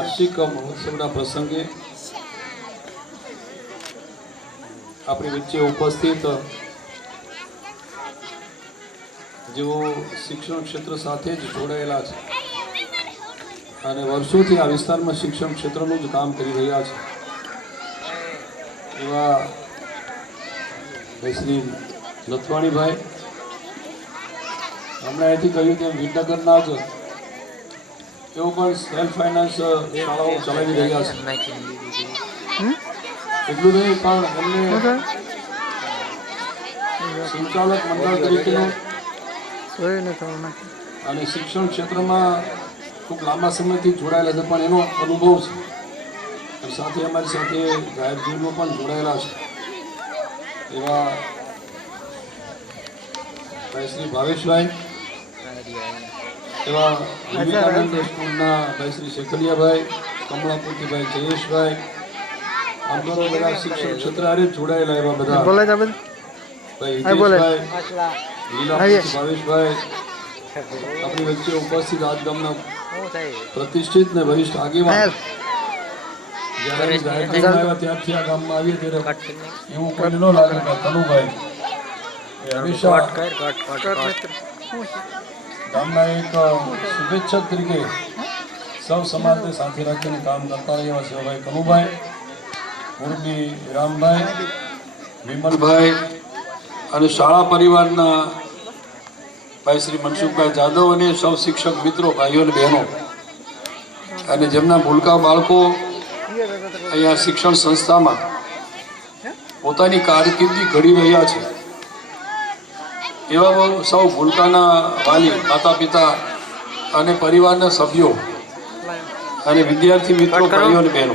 વાર્ષિક મહોત્સવના પ્રસંગે આપણી વચ્ચે ઉપસ્થિત જેઓ શિક્ષણ ક્ષેત્ર સાથે જ જોડાયેલા છે અને વર્ષોથી આ વિસ્તારમાં શિક્ષણ ક્ષેત્રનું જ કામ કરી રહ્યા છે એવા શ્રી લથવાણીભાઈ, હમણાં અહીંથી કહ્યું તેમ વિદ્યાનગરના જ તેઓ પણ સેલ્ફ ફાઇનાન્સ શાળાઓ ચલાવી રહ્યા છે. એટલું નહીં પણ એમને સંચાલક મંડળ તરીકેનો અને શિક્ષણ ક્ષેત્રમાં ખૂબ લાંબા સમયથી જોડાયેલા છે, પણ એનો અનુભવ છે. સાથે અમારી સાથે જાહેર જીવનમાં પણ જોડાયેલા છે એવા ભાઈ શ્રી ભાવેશભાઈ, એવા વિવેકાનંદ સ્કૂલના ભાઈ શ્રી શેખલિયાભાઈ, કમળાપુરથી ભાઈ જયેશભાઈ, આમ તો બધા શિક્ષણ ક્ષેત્ર હારે જોડાયેલા એવા બધા ભાઈ હિતેશભાઈ, લીલાપુરથી ભાવેશભાઈ આપણી વચ્ચે ઉપસ્થિત આજ ગામના પ્રતિષ્ઠિત ને વરિષ્ઠ આગેવાન. જ્યારે આવ્યા ત્યારથી આ ગામમાં આવીએ ત્યારે એવું કોઈ ન લાગે કે કનુભાઈ એ હંમેશા ગામના એક શુભેચ્છક તરીકે સૌ સમાજને સાથે રાખીને કામ કરતા એવા છે ભાઈ કનુભાઈ, મુરબી રામભાઈ, વિમલભાઈ અને શાળા પરિવારના ભાઈ શ્રી મનસુખભાઈ જાદવ અને સૌ શિક્ષક મિત્રો, ભાઈઓ અને બહેનો અને જેમના ભૂલકા બાળકો અહીંયા શિક્ષણ સંસ્થામાં પોતાની કારકિર્દી ઘડી રહ્યા છે એવા સૌ ભૂલકાના વાલી, માતા પિતા અને પરિવારના સભ્યો અને વિદ્યાર્થી મિત્રો, ભાઈઓ અને બહેનો,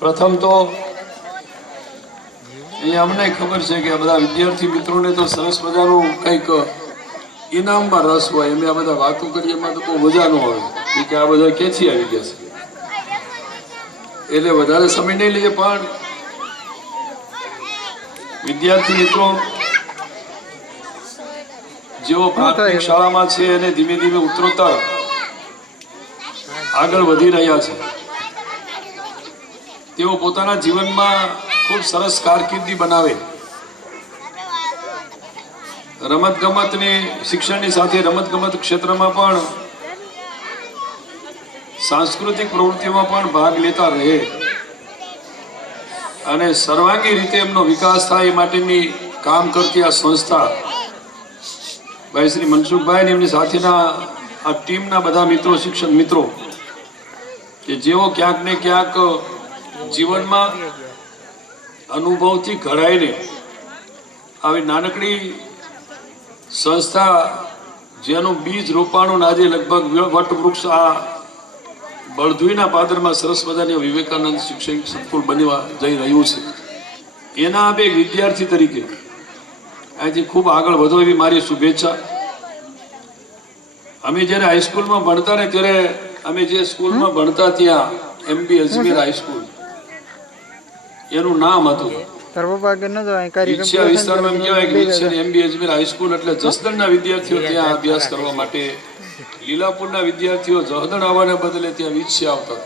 પ્રથમ તો એ અમને ખબર છે કે આ બધા વિદ્યાર્થી મિત્રોને તો સરસ મજાનું કંઈક ઇનામમાં રસ હોય. એમ આ બધા વાતો કરીએ એમાં તો બહુ મજા ન આવે કે આ બધા ક્યાંથી આવી ગયા છે, એટલે વધારે સમય નહીં લઈએ. પણ વિદ્યાર્થી મિત્રો જેઓ પ્રાથમિક શાળામાં છે અને ધીમે ધીમે ઉત્તરોત્તર આગળ વધી રહ્યા છે, તેઓ પોતાના જીવનમાં ખૂબ સરસ કારકિર્દી બનાવે. રમતગમતની શિક્ષણની સાથે રમતગમત ક્ષેત્રમાં પણ સાંસ્કૃતિક પ્રવૃત્તિઓમાં પણ ભાગ લેતા રહે અને સર્વાંગી રીતે એમનો વિકાસ થાય એ માટેની કામ કરતી આ સંસ્થા ભાઈ શ્રી મનસુખભાઈ અને એમની સાથેના આ ટીમના બધા મિત્રો, શિક્ષક મિત્રો કે જેઓ ક્યાંક ને ક્યાંક જીવનમાં અનુભવથી ઘડાઈને આવી નાનકડી સંસ્થા જેનું બીજ રોપાણું આજે લગભગ વટવૃક્ષ આ બળધુઈના પાદરમાં સરસ મજાની વિવેકાનંદ શિક્ષણ સંકુલ બનવા જઈ રહ્યું છે. એના આપે એક વિદ્યાર્થી તરીકે અહીંથી ખૂબ આગળ વધો એવી મારી શુભેચ્છા. અમે જ્યારે હાઈસ્કૂલમાં ભણતા ને ત્યારે અમે જે સ્કૂલમાં ભણતા ત્યાં MB અજમેર હાઈસ્કૂલ એનું નામ હતું. વિસ્તારમાં કહેવાય MB અજમેર હાઈસ્કૂલ એટલે જસદણના વિદ્યાર્થીઓ ત્યાં અભ્યાસ કરવા માટે, લીલાપુરના વિદ્યાર્થીઓ જસદણ આવવાને બદલે ત્યાં વિછ્યા આવતા.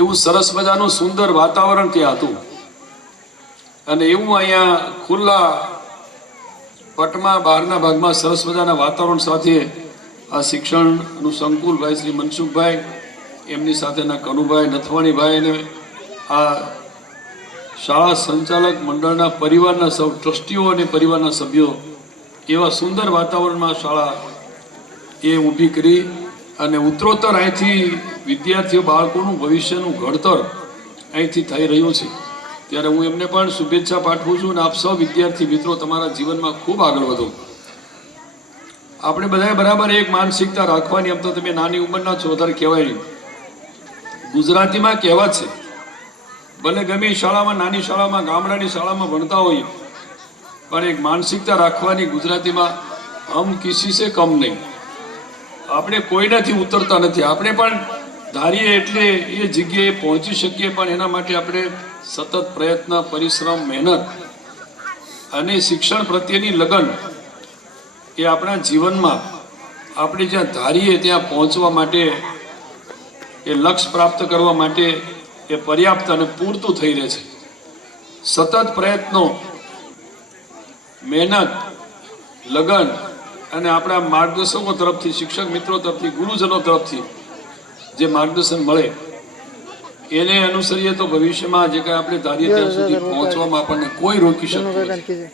એવું સરસ મજાનું સુંદર વાતાવરણ ત્યાં હતું અને એવું અહીંયા ખુલ્લા પટમાં બહારના ભાગમાં સરસ મજાના વાતાવરણ સાથે આ શિક્ષણનું સંકુલ ભાઈ શ્રી મનસુખભાઈ, એમની સાથેના કનુભાઈ, નથવાણીભાઈ અને આ શાળા સંચાલક મંડળના પરિવારના સૌ ટ્રસ્ટીઓ અને પરિવારના સભ્યો એવા સુંદર વાતાવરણમાં શાળા એ ઊભી કરી અને ઉત્તરોત્તર અહીંથી વિદ્યાર્થીઓ બાળકોનું ભવિષ્યનું ઘડતર અહીંથી થઈ રહ્યું છે. ત્યારે હું એમને પણ શુભેચ્છા પાઠવું છું અને આપ સૌ વિદ્યાર્થી મિત્રો તમારા જીવનમાં ખૂબ આગળ વધો. આપણે બધાએ બરાબર એક માનસિકતા રાખવાની. આમ તો તમે નાની ઉંમરના છો, વધારે કહેવાય નહીં. ગુજરાતીમાં કહેવત છે, ભલે ગમે શાળામાં, નાની શાળામાં, ગામડાની શાળામાં ભણતા હોઈએ, પણ એક માનસિકતા રાખવાની ગુજરાતીમાં, હમ કિસી સે કમ નહીં. આપણે કોઈનાથી ઉતરતા નથી. આપણે પણ ધારીએ એટલે એ જગ્યાએ પહોંચી શકીએ, પણ એના માટે આપણે સતત પ્રયત્ન, પરિશ્રમ, મહેનત અને શિક્ષણ પ્રત્યેની લગન એ આપણા જીવનમાં આપણે જ્યાં ધારીએ ત્યાં પહોંચવા માટે એ લક્ષ્ય પ્રાપ્ત કરવા માટે એ પર્યાપ્ત અને પૂરતું થઈ રહે છે. સતત પ્રયત્નો, મહેનત, લગન અને આપણા માર્ગદર્શકો તરફથી, શિક્ષક મિત્રો તરફથી, ગુરુજનો તરફથી જે માર્ગદર્શન મળે એને અનુસરીએ તો ભવિષ્યમાં જે કાંઈ આપણે ધારીએ ત્યાં સુધી પહોંચવામાં આપણને કોઈ રોકી શકતું નથી.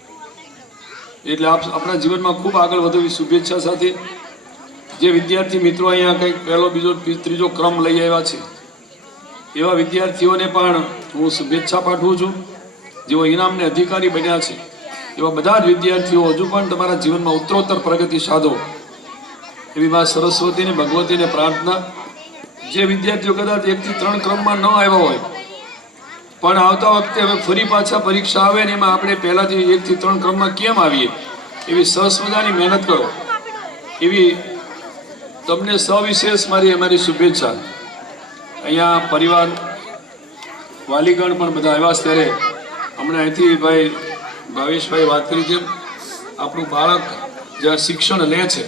એટલે આપણા જીવનમાં ખૂબ આગળ વધો એવી શુભેચ્છા સાથે જે વિદ્યાર્થી મિત્રો અહીંયા કંઈક પહેલો, બીજો, ત્રીજો ક્રમ લઈ આવ્યા છે એવા વિદ્યાર્થીઓને પણ હું શુભેચ્છા પાઠવું છું. જેઓ ઇનામને અધિકારી બન્યા છે એવા બધા જ વિદ્યાર્થીઓ હજુ પણ તમારા જીવનમાં ઉત્તરોત્તર પ્રગતિ સાધો એવી માં સરસ્વતીને, ભગવતીને પ્રાર્થના. જે વિદ્યાર્થીઓ કદાચ 1 થી 3 ક્રમમાં ન આવ્યા હોય પણ આવતા વખતે હવે ફરી પાછા પરીક્ષા આવે ને એમાં આપણે પહેલાથી 1 થી 3 ક્રમમાં કેમ આવીએ એવી સરસ મજાની મહેનત કરો એવી તમને સવિશેષ અમારી શુભેચ્છા. અહીંયા પરિવાર, વાલીગણ પણ બધા આવ્યા છે ત્યારે હમણાં અહીંથી ભાઈ ભાવેશભાઈ વાત કરી તેમ આપણું બાળક જ્યાં શિક્ષણ લે છે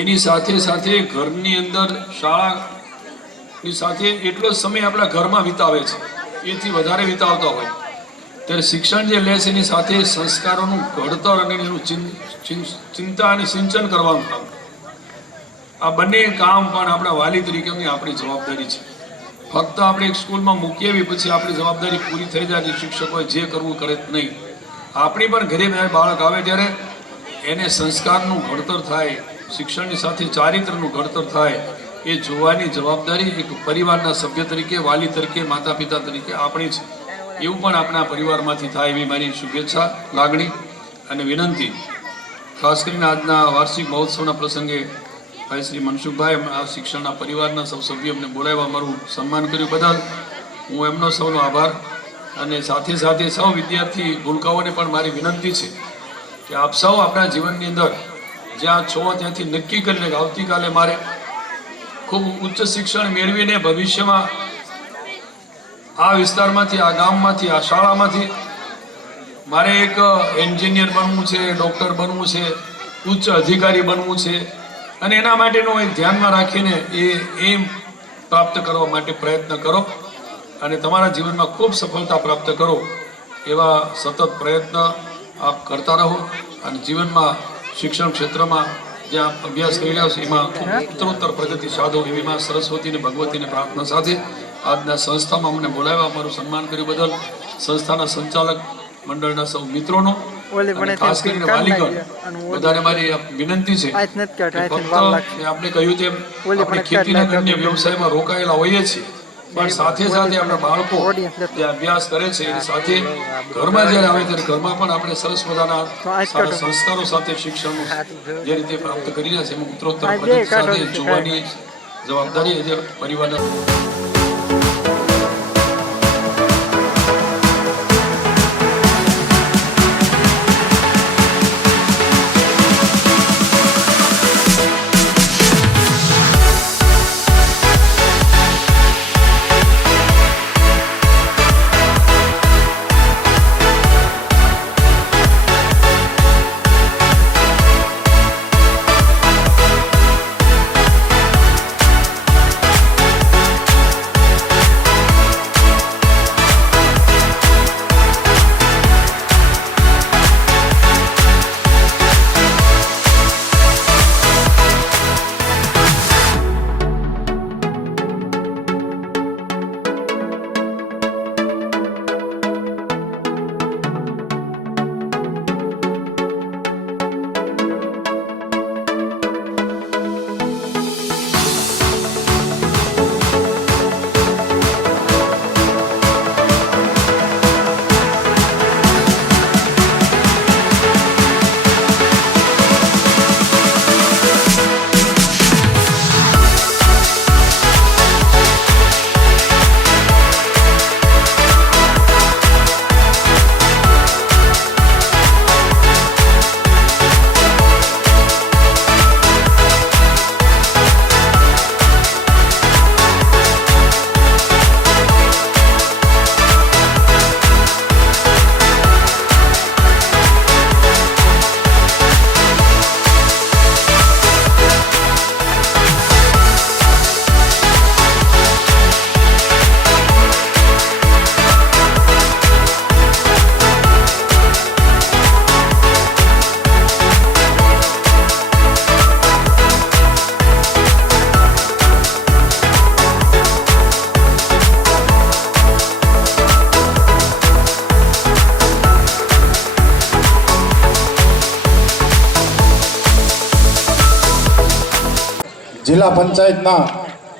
એની સાથે સાથે ઘરની અંદર, શાળાની સાથે એટલો જ સમય આપણા ઘરમાં વિતાવે છે, એથી વધારે વિતાવતા હોય ત્યારે શિક્ષણ જે લે છે એની સાથે સંસ્કારોનું ઘડતર અને એનું ચિંતા અને સિંચન કરવાનું કામ, આ બંને કામ પણ આપણા વાલી તરીકેની આપણી જવાબદારી છે. ફક્ત આપણે એક સ્કૂલમાં મૂકી આવી પછી આપણી જવાબદારી પૂરી થઈ જાય, શિક્ષકોએ જે કરવું કરે નહીં. આપણી પણ ઘરે બાળક આવે ત્યારે એને સંસ્કારનું ઘડતર થાય, શિક્ષણની સાથે ચારિત્રનું ઘડતર થાય એ જોવાની જવાબદારી એક પરિવારના સભ્ય તરીકે, વાલી તરીકે, માતા પિતા તરીકે આપણી છે. એવું પણ આપણા પરિવારમાંથી થાય એવી મારી શુભેચ્છા, લાગણી અને વિનંતી. ખાસ કરીને આજના વાર્ષિક મહોત્સવના પ્રસંગે ભાઈ શ્રી મનસુખભાઈ આ શિક્ષણના પરિવારના સૌ સભ્યો અમને બોલાવવા મારું સન્માન કર્યું બદલ હું એમનો સૌનો આભાર. અને સાથે સાથે સૌ વિદ્યાર્થી ભૂલકાઓને પણ મારી વિનંતી છે કે આપ સૌ આપણા જીવનની અંદર જ્યાં છો ત્યાંથી નક્કી કરીને કે આવતીકાલે મારે ખૂબ ઉચ્ચ શિક્ષણ મેળવીને ભવિષ્યમાં આ વિસ્તારમાંથી, આ ગામમાંથી, આ શાળામાંથી મારે એક એન્જિનિયર બનવું છે, ડૉક્ટર બનવું છે, ઉચ્ચ અધિકારી બનવું છે અને એના માટેનું એક ધ્યાનમાં રાખીને એ એમ પ્રાપ્ત કરવા માટે પ્રયત્ન કરો અને તમારા જીવનમાં ખૂબ સફળતા પ્રાપ્ત કરો એવા સતત પ્રયત્ન આપ કરતા રહો અને જીવનમાં શિક્ષણ ક્ષેત્રમાં જ્યાં અભ્યાસ કરી રહ્યા છે એમાં ઉત્તરોત્તર પ્રગતિ સાધો એવી માં સરસ્વતીને, ભગવતીને પ્રાર્થના સાથે આજના સંસ્થામાં અમને બોલાવ્યા, અમારું સન્માન કર્યું બદલ સંસ્થાના સંચાલક મંડળના સૌ મિત્રોનો અને ખાસ કરીને વાલીગણ બધાને મારી વિનંતી છે કે ફક્ત આપણે કહ્યું તેમ આપણે ખેતીના અન્ય વ્યવસાયમાં રોકાયેલા હોઈએ છીએ પણ સાથે સાથે આપણા બાળકો જે અભ્યાસ કરે છે એની સાથે ઘરમાં જ્યારે આવે ત્યારે ઘરમાં પણ આપણે સરસ મજાના સારા સંસ્કારો સાથે શિક્ષણનું જે રીતે પ્રાપ્ત કરી રહ્યા છે એમાં ઉત્તરોત્તર પ્રગતિ સાથે જોવાની જવાબદારી જે પરિવારના જિલ્લા પંચાયતના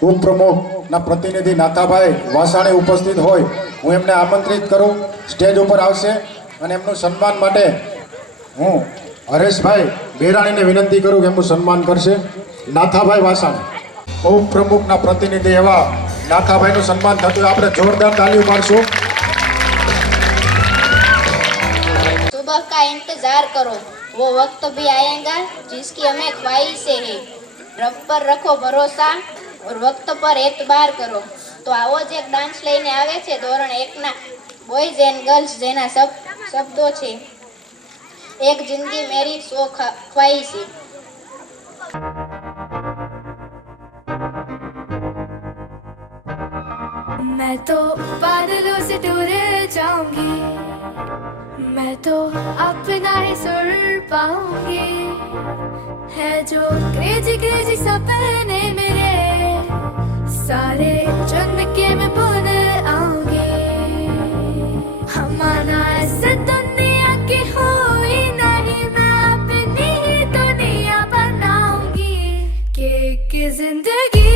ઉપપ્રમુખના પ્રતિનિધિ નાથાભાઈ વાસાણી ઉપસ્થિત હોય હું એમને આમંત્રિત કરું, સ્ટેજ ઉપર આવશે અને એમનું સન્માન માટે હું હરેશભાઈ બેરાણીને વિનંતી કરું કે એમનું સન્માન કરશે. નાથાભાઈ વાસાણી ઉપપ્રમુખના પ્રતિનિધિ એવા નાથાભાઈનું સન્માન થતું આપણે જોરદાર તાલીઓ પાડશું. सुबह का इंतजार करो, वो वक्त भी आएगा जिसकी हमें ख्वाहिशें है. रब पर रखो भरोसा और वक्त पर एतबार કરો. તો આવો જ એક ડાન્સ લઈને આવે છે ધોરણ 1 ના બોયઝ એન્ડ ગર્લ્સ, જેના શબ્દો છે એક જિંદગી મેરી 100 ખ્વાહિશેं. मैं तो बादलों से दूर जाऊंगी, मैं तो अपना ही सुर पाऊंगी. है जो क्रेजी क्रेजी सपने मेरे सारे चुन के मैं भूल आऊंगी. हमारा ऐसे दुनिया की हुई नहीं, मैं अपनी ही दुनिया बनाऊंगी. कि जिंदगी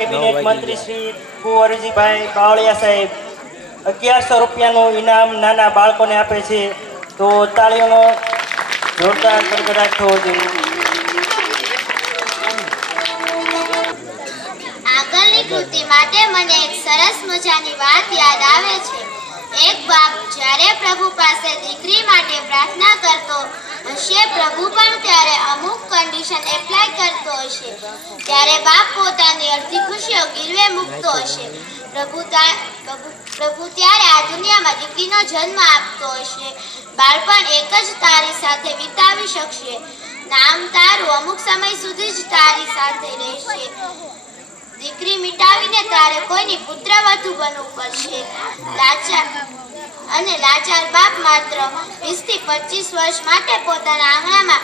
કેબિનેટ મંત્રી શ્રી કુંવરજીભાઈ બાવળિયા સાહેબ 1100 રૂપિયાનું ઇનામ નાના બાળકોને આપે છે. તો તાળીઓનો જોરદાર ગડગડાટ થવો જોઈએ. આગળની કૃતિ માટે મને એક સરસ મજાની વાત યાદ આવે છે. એક બાપ જ્યારે પ્રભુ પાસે દીકરી માટે પ્રાર્થના કરતો હશે, પ્રભુ પણ ત્યારે અમુક કન્ડિશન એપ્લાય કરતો હશે. ત્યારે બાપ પોતાની અડધી ખુશીઓ ગીરવે મૂકતો હશે. પ્રભુ ત્યારે આ દુનિયામાં દીકરીનો જન્મ આપતો હશે. બાળપણ એક જ તારી સાથે વિતાવી શકશે. નામ તારું અમુક સમય સુધી જ તારી સાથે રહેશે. દીકરી મિટાવીને તારે કોઈની પુત્રવધુ બનવું પડશે. લાચાર બાપ માત્ર 20 થી 25 વર્ષ માટે પોતાના આંગણામાં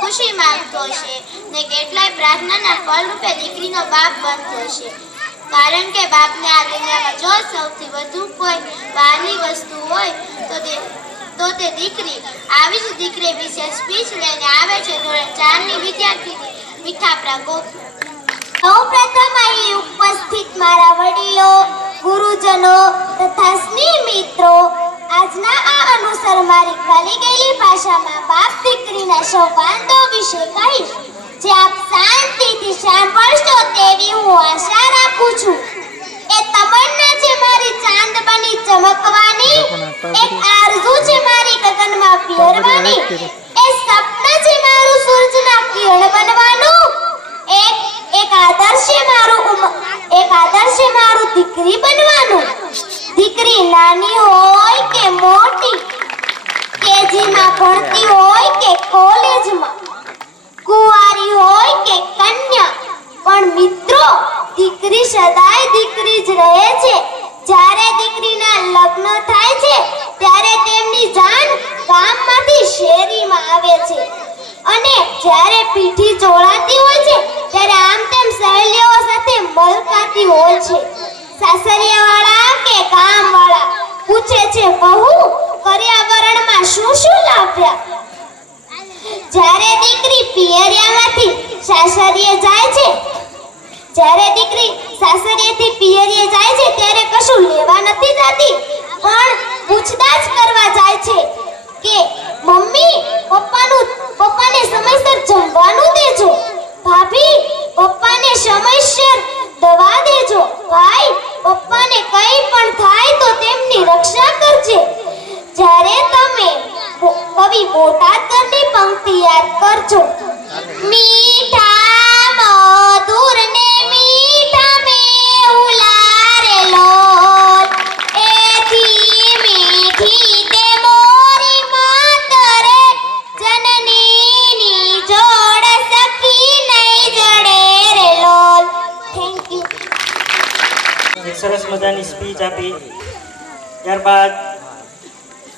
ખુશી માંગતો હશે ને કેટલાય પ્રાર્થનાના ફળરૂપે દીકરીનો બાપ બનતો હશે. કારણ કે બાપને આ દુનિયામાં જો સૌથી વધુ કોઈ બહારની વસ્તુ હોય તો તે દીકરી. આવી જ દીકરી વિશે સ્પીચ લઈને આવે છે ધોરણ 4 ની વિદ્યાર્થી મીઠાપરા ગોપ. સૌપ્રથમ અહીં ઉપસ્થિત મારા વડીલો, ગુરુજનો તથા સ્નેહ મિત્રો, આજના આ અનુસાર મારી ખાલી ગયેલી ભાષામાં બાપ દીકરીના સંવાદો વિશે કહીશ, જે આપ શાંતિથી સાંભળશો તેવી હું આશા રાખું છું. એ તમન્ના છે મારી ચાંદ બની ચમકવાની, એક આરઝુ છે મારી ગગનમાં વિહરવાની, એ સપના છે મારું સૂરજના કિરણ બનવાનું, એક આદર્શ છે મારું દીકરી બનવાનું. દીકરી નાની હોય કે મોટી, કેજીમાં ભણતી હોય કે કોલેજમાં, કુંવારી હોય કે કન્યા, પણ મિત્રો દીકરી સદાય દીકરી જ રહે છે. જ્યારે દીકરીના લગ્ન થાય છે ત્યારે તેમની જાન ગામમાંથી શેરીમાં આવે છે, અને જ્યારે પીઠી ચોળાતી હોય છે ત્યારે આમ તેમ સહેલીઓ સાથે મલકાતી હોય છે. સાસરિયાવાળા કે ગામવાળા પૂછે છે, બહુ કર્યાવરણમાં શું શું લાવ્યા? જ્યારે દીકરી પિયરિયામાંથી સાસરિયે જાય છે, જ્યારે દીકરી સાસરિયેથી પિયરિયે જાય છે ત્યારે કશું લેવા નથી જતી, પણ પૂછતાછ કરવા જાય છે કે મમ્મી પપ્પાને સમયસર જમવાનું દેજો, ભાભી પપ્પાને સમયસર દવા દેજો, ભાઈ પપ્પાને કંઈ પણ થાય તો તેમની રક્ષા કરજે. જ્યારે તમે કવિ બોટાદકરની પંક્તિ યાદ કરજો, મીઠા મધુર ને મીઠા મેહુલા રે લોલ, એથી મીઠી તે મોરી માત રે, જનનીની જોડ સખી નહીં જડે રે લોલ. Thank you. એક સરસ મજાની સ્પીચ આપી. ત્યારબાદ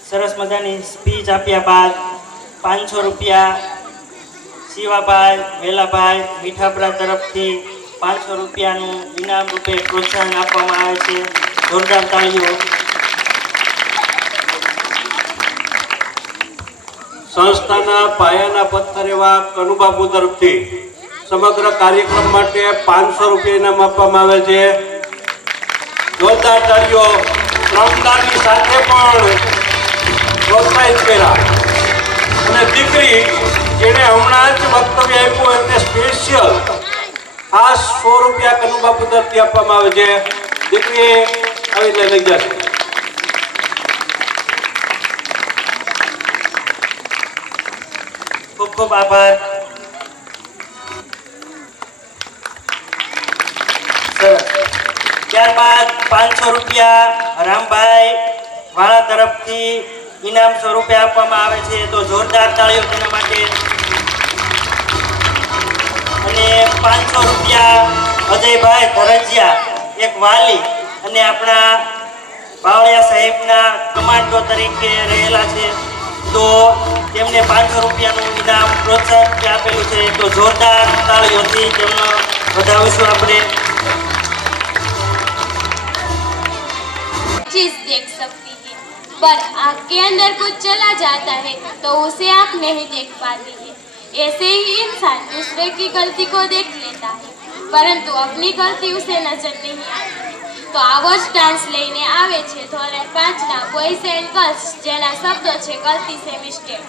સરસ મજાની સ્પીચ આપ્યા બાદ 500 રૂપિયા શિવાભાઈ વેલાભાઈ મીઠાપરા તરફથી 500 રૂપિયાનું ઇનામ રૂપે પ્રોત્સાહન આપવામાં આવે છે. જોરદાર તાળીઓ. સંસ્થાના પાયાના પથ્થર એવા કનુબાપુ તરફથી સમગ્ર કાર્યક્રમ માટે 500 રૂપિયા ઇનામ આપવામાં આવે છે. જોરદાર તાળીઓ. શ્રમદાનની સાથે પણ પ્રોત્સાહિત કર્યા, અને દીકરી જેને હમણાં જ વક્તવ્ય આપ્યું એટલે સ્પેશિયલ ખાસ 100 રૂપિયા કનુબાપુ તરફથી આપવામાં આવે છે. દીકરીએ આવીને લઈ જશે. ખૂબ ખૂબ આભાર. સરસ. ત્યારબાદ 500 રૂપિયા રામભાઈ વાળા તરફથી ઇનામ સ્વરૂપે આપવામાં આવે છે, તો જોરદાર તાળીઓ તેના માટે. અને 500 રૂપિયા અજયભાઈ ધરજીયા, એક વાલી અને આપણા બાવળિયા સાહેબના કમાન્ડો તરીકે રહેલા છે, તો તેમને 500 રૂપિયાનું ઇનામ પ્રોત્સાહન આપેલું છે, તો જોરદાર તાળીઓથી તેમને વધાવીશું આપણે. चीज देख सकती है, पर आँख के अंदर कुछ चला जाता है तो उसे आँख नहीं देख पाती है. ऐसे ही इंसान दूसरे की गलती को देख लेता है, परंतु अपनी गलती उसे नजर नहीं आती. તો આવો જ ડાન્સ લઈને આવે છે ધોરણ 5ના બોયઝ એન્ડ ગર્લ્સ, જેના શબ્દો છે ગલતી સે મિસ્ટેક.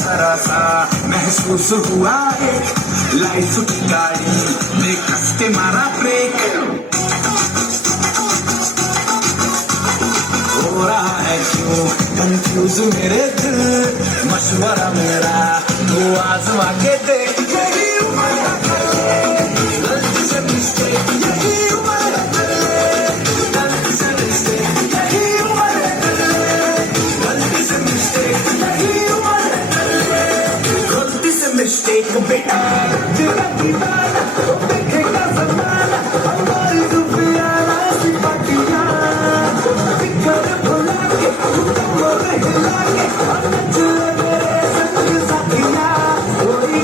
जरा सा महसूस हुआ एक लाइफ की गाड़ी में कस्ते मारा ब्रेक हो रहा है क्यों कंफ्यूज मेरे दिल मशवरा मेरा तो आजमा के देख यही उम्र गलती से मिस्टेक यही उम्र गलती से मिस्टेक यही उम्र गलती से मिस्टेक यही उम्र गलती से मिस्टेक बेटा तेरा दीवाना देखेगा जमाना हमारी दुनिया सी पाटियां फिकर भुला के कमर हिला के नच मेरे संग साथिया कोई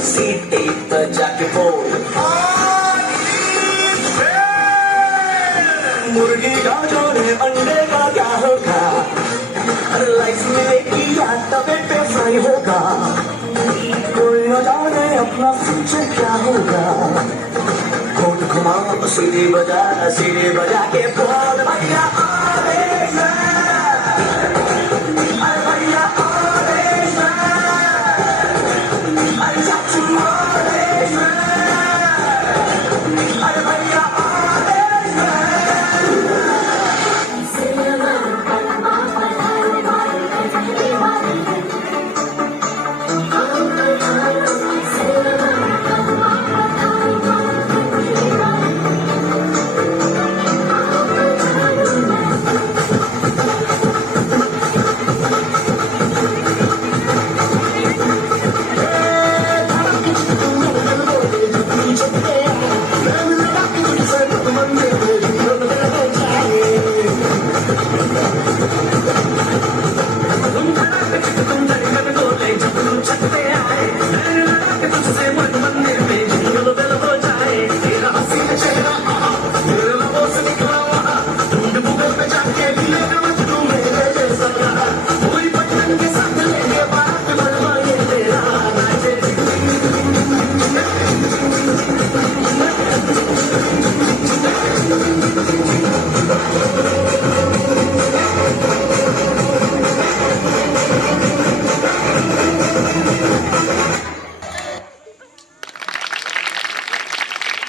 सीटी बजा के बोल मुर्गी का जोड़े अंडे का क्या होगा लाइफ मिलेगी या तवे पे फ्राई होगा कोई न जाने अपना फ्यूचर क्या होगा घूम घुमाओ सीढ़ी बजा के बोल भैया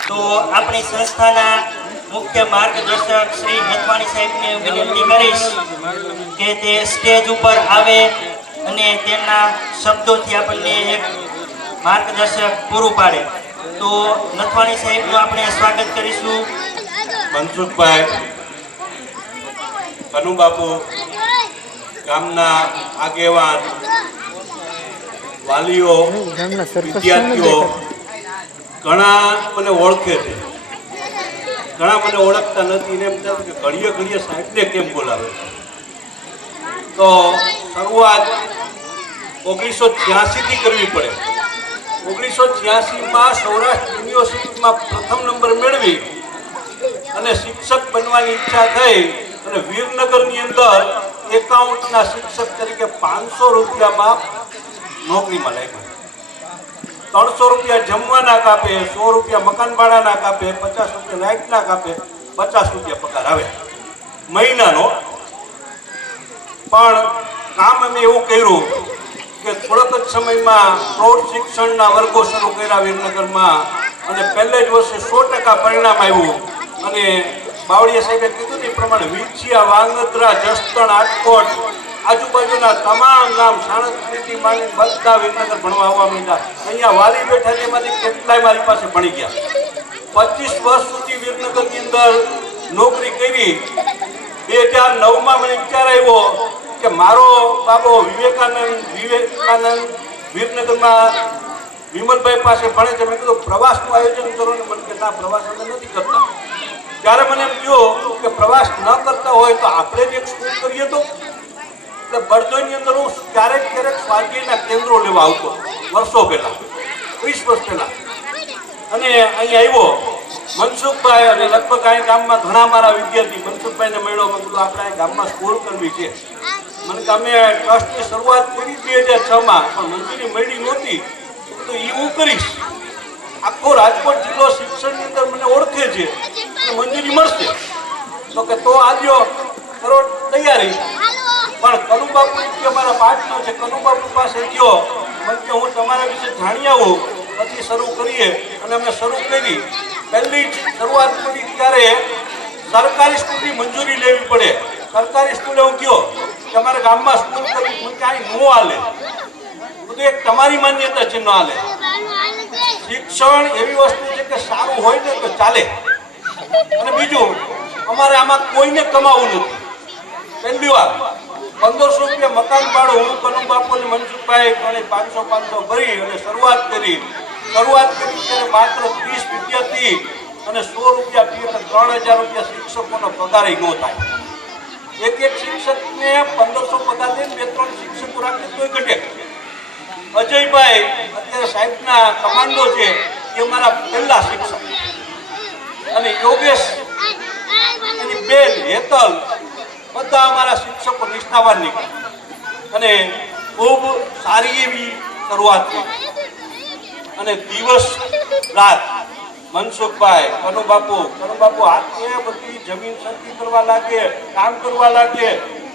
તો આપણી સંસ્થાના મુખ્ય માર્ગદર્શક શ્રી નથવાણી સાહેબને વિનંતી કરીશ કે તે સ્ટેજ ઉપર આવે અને તેમના શબ્દોથી આપણને એક માર્ગદર્શક પૂરું પાડે. તો નથવાણી સાહેબનું આપણે સ્વાગત કરીશું. મનસુખભાઈ, કનુબાપુ, ગામના આગેવાન, વાલીઓ, વિદ્યાર્થીઓ ઘણા મને ઓળખે છે, ઘણા મને ઓળખતા નથી ને એમ થાય કે ઘડીએ ઘડીએ સાહેબને કેમ બોલાવે. તો શરૂઆત 1986 થી કરવી પડે. 1986માં સૌરાષ્ટ્ર યુનિવર્સિટીમાં પ્રથમ નંબર મેળવી અને શિક્ષક બનવાની ઈચ્છા થઈ અને વીરનગરની અંદર એકાઉન્ટના શિક્ષક તરીકે 500 રૂપિયામાં નોકરીમાં લાગ્યા. 300 રૂપિયા જમવાના કાપે, 100 રૂપિયા મકાન ભાડાના કાપે, 50 રૂપિયા લાઇટના કાપે, 50 રૂપિયા પગાર આવે મહિનાનો. પણ કામ અમે એવું કર્યું કે થોડાક જ સમયમાં પ્રૌઢ શિક્ષણના વર્ગો શરૂ કર્યા વીરનગરમાં અને પહેલે જ વર્ષે 100% પરિણામ આવ્યું. અને બાવળિયા સાહેબે કીધું એ પ્રમાણે વિછિયા, વાંગત્રા, જસદણ, રાજકોટ આજુબાજુના તમામ ગામ સાણંદથી માંડી બધા વીરનગર ભણવા આવવા માંડ્યા. અહીંયા વાલી બેઠા એમાંથી કેટલાય મારી પાસે ભણી ગયા. 25 વર્ષ સુધી વીરનગરની અંદર નોકરી કરી. 2009માં મને વિચાર આવ્યો કે મારો બાબો વિવેકાનંદ વીરનગરમાં વિમલભાઈ પાસે ભણે છે. મેં કીધું પ્રવાસનું આયોજન કરો ને. મને કે ના, પ્રવાસ અમે નથી કરતા. ત્યારે મને એમ કહ્યું કે પ્રવાસ ન કરતા હોય તો આપણે જ એક સ્કૂલ કરીએ. તો એટલે બરદોઈની અંદર હું ક્યારેક સ્વાધ્યાયના કેન્દ્રો લેવા આવતો વર્ષો પહેલા, 20 વર્ષ પહેલા. અને અહીંયા આવ્યો મનસુખભાઈ અને લગભગ અહીં ગામમાં ઘણા મારા વિદ્યાર્થી મનસુખભાઈને મળ્યો. મેં કીધું આપણે અહીં ગામમાં સ્કૂલ કરવી છે. મને કે અમે ટ્રસ્ટની શરૂઆત કરી 2006માં, પણ મંજૂરી મળી નહોતી. તો એ હું કરીશ. આખો રાજકોટ જિલ્લો શિક્ષણની અંદર મને ઓળખે છે અને મંજૂરી મળશે. તો કે તો આવ્યો કરો તૈયારી. પણ કનુબાપુ કે મારા પાર્ટનો છે, કનુબાપુ પાસે ગયો. મને કે હું તમારા વિશે જાણી આવું પછી શરૂ કરીએ. અને અમે શરૂ કરી. પહેલી શરૂઆત કરી ત્યારે સરકારી સ્કૂલની મંજૂરી લેવી પડે. સરકારી સ્કૂલે હું ગયો કે અમારા ગામમાં સ્કૂલ કરવી. મને ક્યાંય ન હાલે. બધું એક તમારી માન્યતા છે, ન હાલે. શિક્ષણ એવી વસ્તુ છે કે સારું હોય ને તો ચાલે. અને બીજું, અમારે આમાં કોઈને કમાવું નથી. પહેલી વાર 1500 રૂપિયા મકાન ભાડું હું, કનુબાપુ અને મનસુખભાઈ 500 ભરી અને શરૂઆત કરી ત્યારે માત્ર 30 વિદ્યાર્થી અને 100 રૂપિયા ફી, 3000 રૂપિયા શિક્ષકોનો પગાર ન થાય. એક શિક્ષકને 1500 પગાર દઈને 2-3 શિક્ષકો રાખે તોય ઘટે. અજયભાઈ અત્યારે સાહેબના કમાન્ડો છે એ અમારા પહેલા શિક્ષક, અને યોગેશ એની બેન હેતલ બધા અમારા શિક્ષકો નિષ્ઠાવાન નીકળ્યા અને ખૂબ સારી એવી શરૂઆત થઈ. અને દિવસ રાત મનસુખભાઈ કનુબાપુ હાથે બધી જમીન સરખી કરવા લાગે, કામ કરવા લાગે.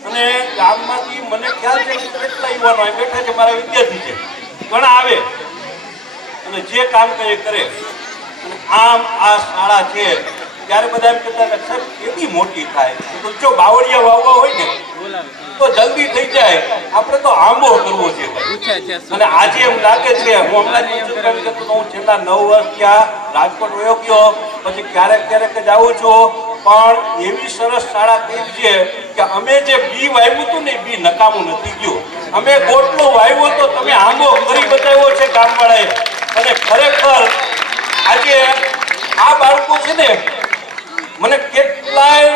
અને ગામમાંથી મને ખ્યાલ છે કે કેટલા યુવાનો અહીં બેઠા છે, મારા વિદ્યાર્થી છે, ઘણા આવે અને જે કામ કરે એ કરે. અને આમ આ શાળા છે ત્યારે બધા એમ કહેતા કે સાહેબ કેવી મોટી થાય, તો જો બાવળિયા વાવવા હોય ને તો જલ્દી થઈ જાય, આપણે તો આંબો કરવો છે. અને આજે એમ લાગે છે, હું હમણાં હું છેલ્લા 9 વર્ષ ત્યાં રાજકોટ વયો ગયો, પછી ક્યારેક ક્યારેક જ આવું છું, પણ એવી સરસ શાળા થઈ છે કે અમે જે બી વાવ્યું હતું ને બી નકામું નથી ગયું. અમે ગોટલો વાવ્યો તો તમે આંબો કરી બતાવ્યો છે ગામવાળાએ. અને ખરેખર આજે આ બાળકો છે ને મને કેટલાય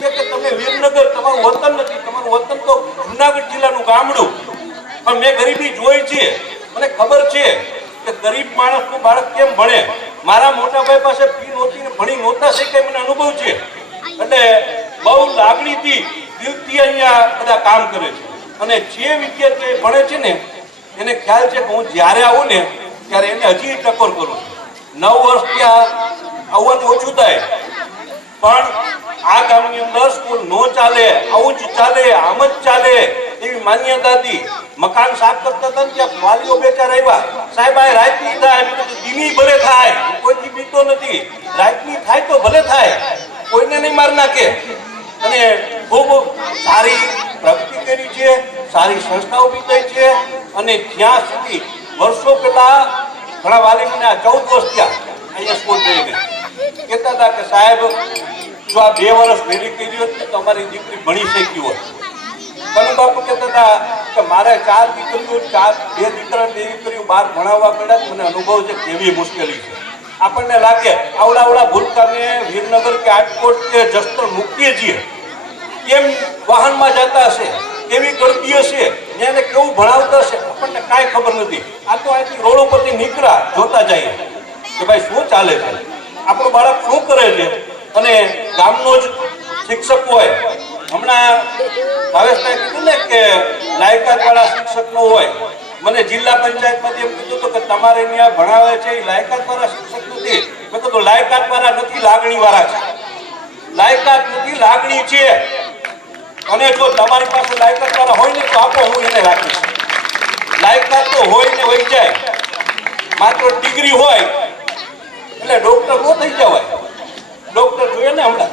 કે તમે વીરનગર તમારું વતન નથી, તમારું વતન તો જુનાગઢ જિલ્લાનું ગામડું, પણ મેં ગરીબી જોઈ છે. મને ખબર છે કે ગરીબ માણસનું બાળક કેમ ભણે. મારા મોટા ભાઈ પાસે ફી નહોતી ને ભણી નહોતા શીખાય, મને અનુભવ છે. એટલે બહુ લાગણીથી દિલથી અહીંયા બધા કામ કરે છે. અને જે વિદ્યાર્થી ભણે છે ને એને ખ્યાલ છે કે હું જ્યારે આવું ને ત્યારે એને હજી ટકોર કરું. 9 વર્ષ ત્યાં આવવાનું ઓછું થાય, પણ આ ગામની અંદર સ્કૂલ નો ચાલે, આવું જ ચાલે, આમ જ ચાલે એવી માન્યતા હતી. મકાન સાફ કરતા હતા ત્યાં વાલીઓ બે ચાર આવ્યા, સાહેબ આ રાતની થાય, દીની ભલે થાય, કોઈથી બીતો નથી, રાતની થાય તો ભલે થાય, કોઈને નહીં માર નાખે. અને ખૂબ સારી પ્રગતિ કરી છે, સારી સંસ્થાઓ બી થઈ છે. અને જ્યાં સુધી વર્ષો પહેલા ઘણા વાલી મને આ 14 વર્ષ થયા અહીંયા સ્કૂલ થઈ ગઈ, કહેતા હતા કે સાહેબ જો આ 2 વર્ષ વહેલી કરી હોત તો અમારી દીકરી ભણી શકી હોત. કનુબાપુ કહેતા હતા કે મારે 4 દીકરીઓ, 2 દીકરા 2 દીકરીઓ બહાર ભણાવવા પડ્યા. મને અનુભવ છે કેવી મુશ્કેલી છે. આપણને લાગે આવડા ભૂલકાને વીરનગર કે રાજકોટ કે જસદણ મૂકીએ છીએ, કેમ વાહનમાં જતા હશે, કેવી ગળદી હશે, એને કેવું ભણાવતા હશે, આપણને કાંઈ ખબર નથી. આ તો અહીંથી રોડ ઉપરથી નીકળ્યા જોતા જઈએ કે ભાઈ શું ચાલે છે, આપણું બાળક શું કરે છે. અને ગામનો જ શિક્ષક હોય, હમણાં ભાવેશભાઈ કીધું ને કે લાયકાતવાળા શિક્ષક નો હોય. મને જિલ્લા પંચાયતમાંથી એમ કીધું હતું કે તમારે ત્યાં ભણાવે છે એ લાયકાતવાળા શિક્ષક નથી. મેં કીધું લાયકાતવાળા નથી, લાગણીવાળા છે. લાયકાત નથી, લાગણી છે. અને જો તમારી પાસે લાયકાતવાળા હોય ને તો આપો, હું એને રાખીશ. લાયકાત તો હોય ને વહી જાય, માત્ર ડિગ્રી હોય એટલે ડોક્ટર નો થઈ જવાય. ડોક્ટર જોઈએ ને હમણાં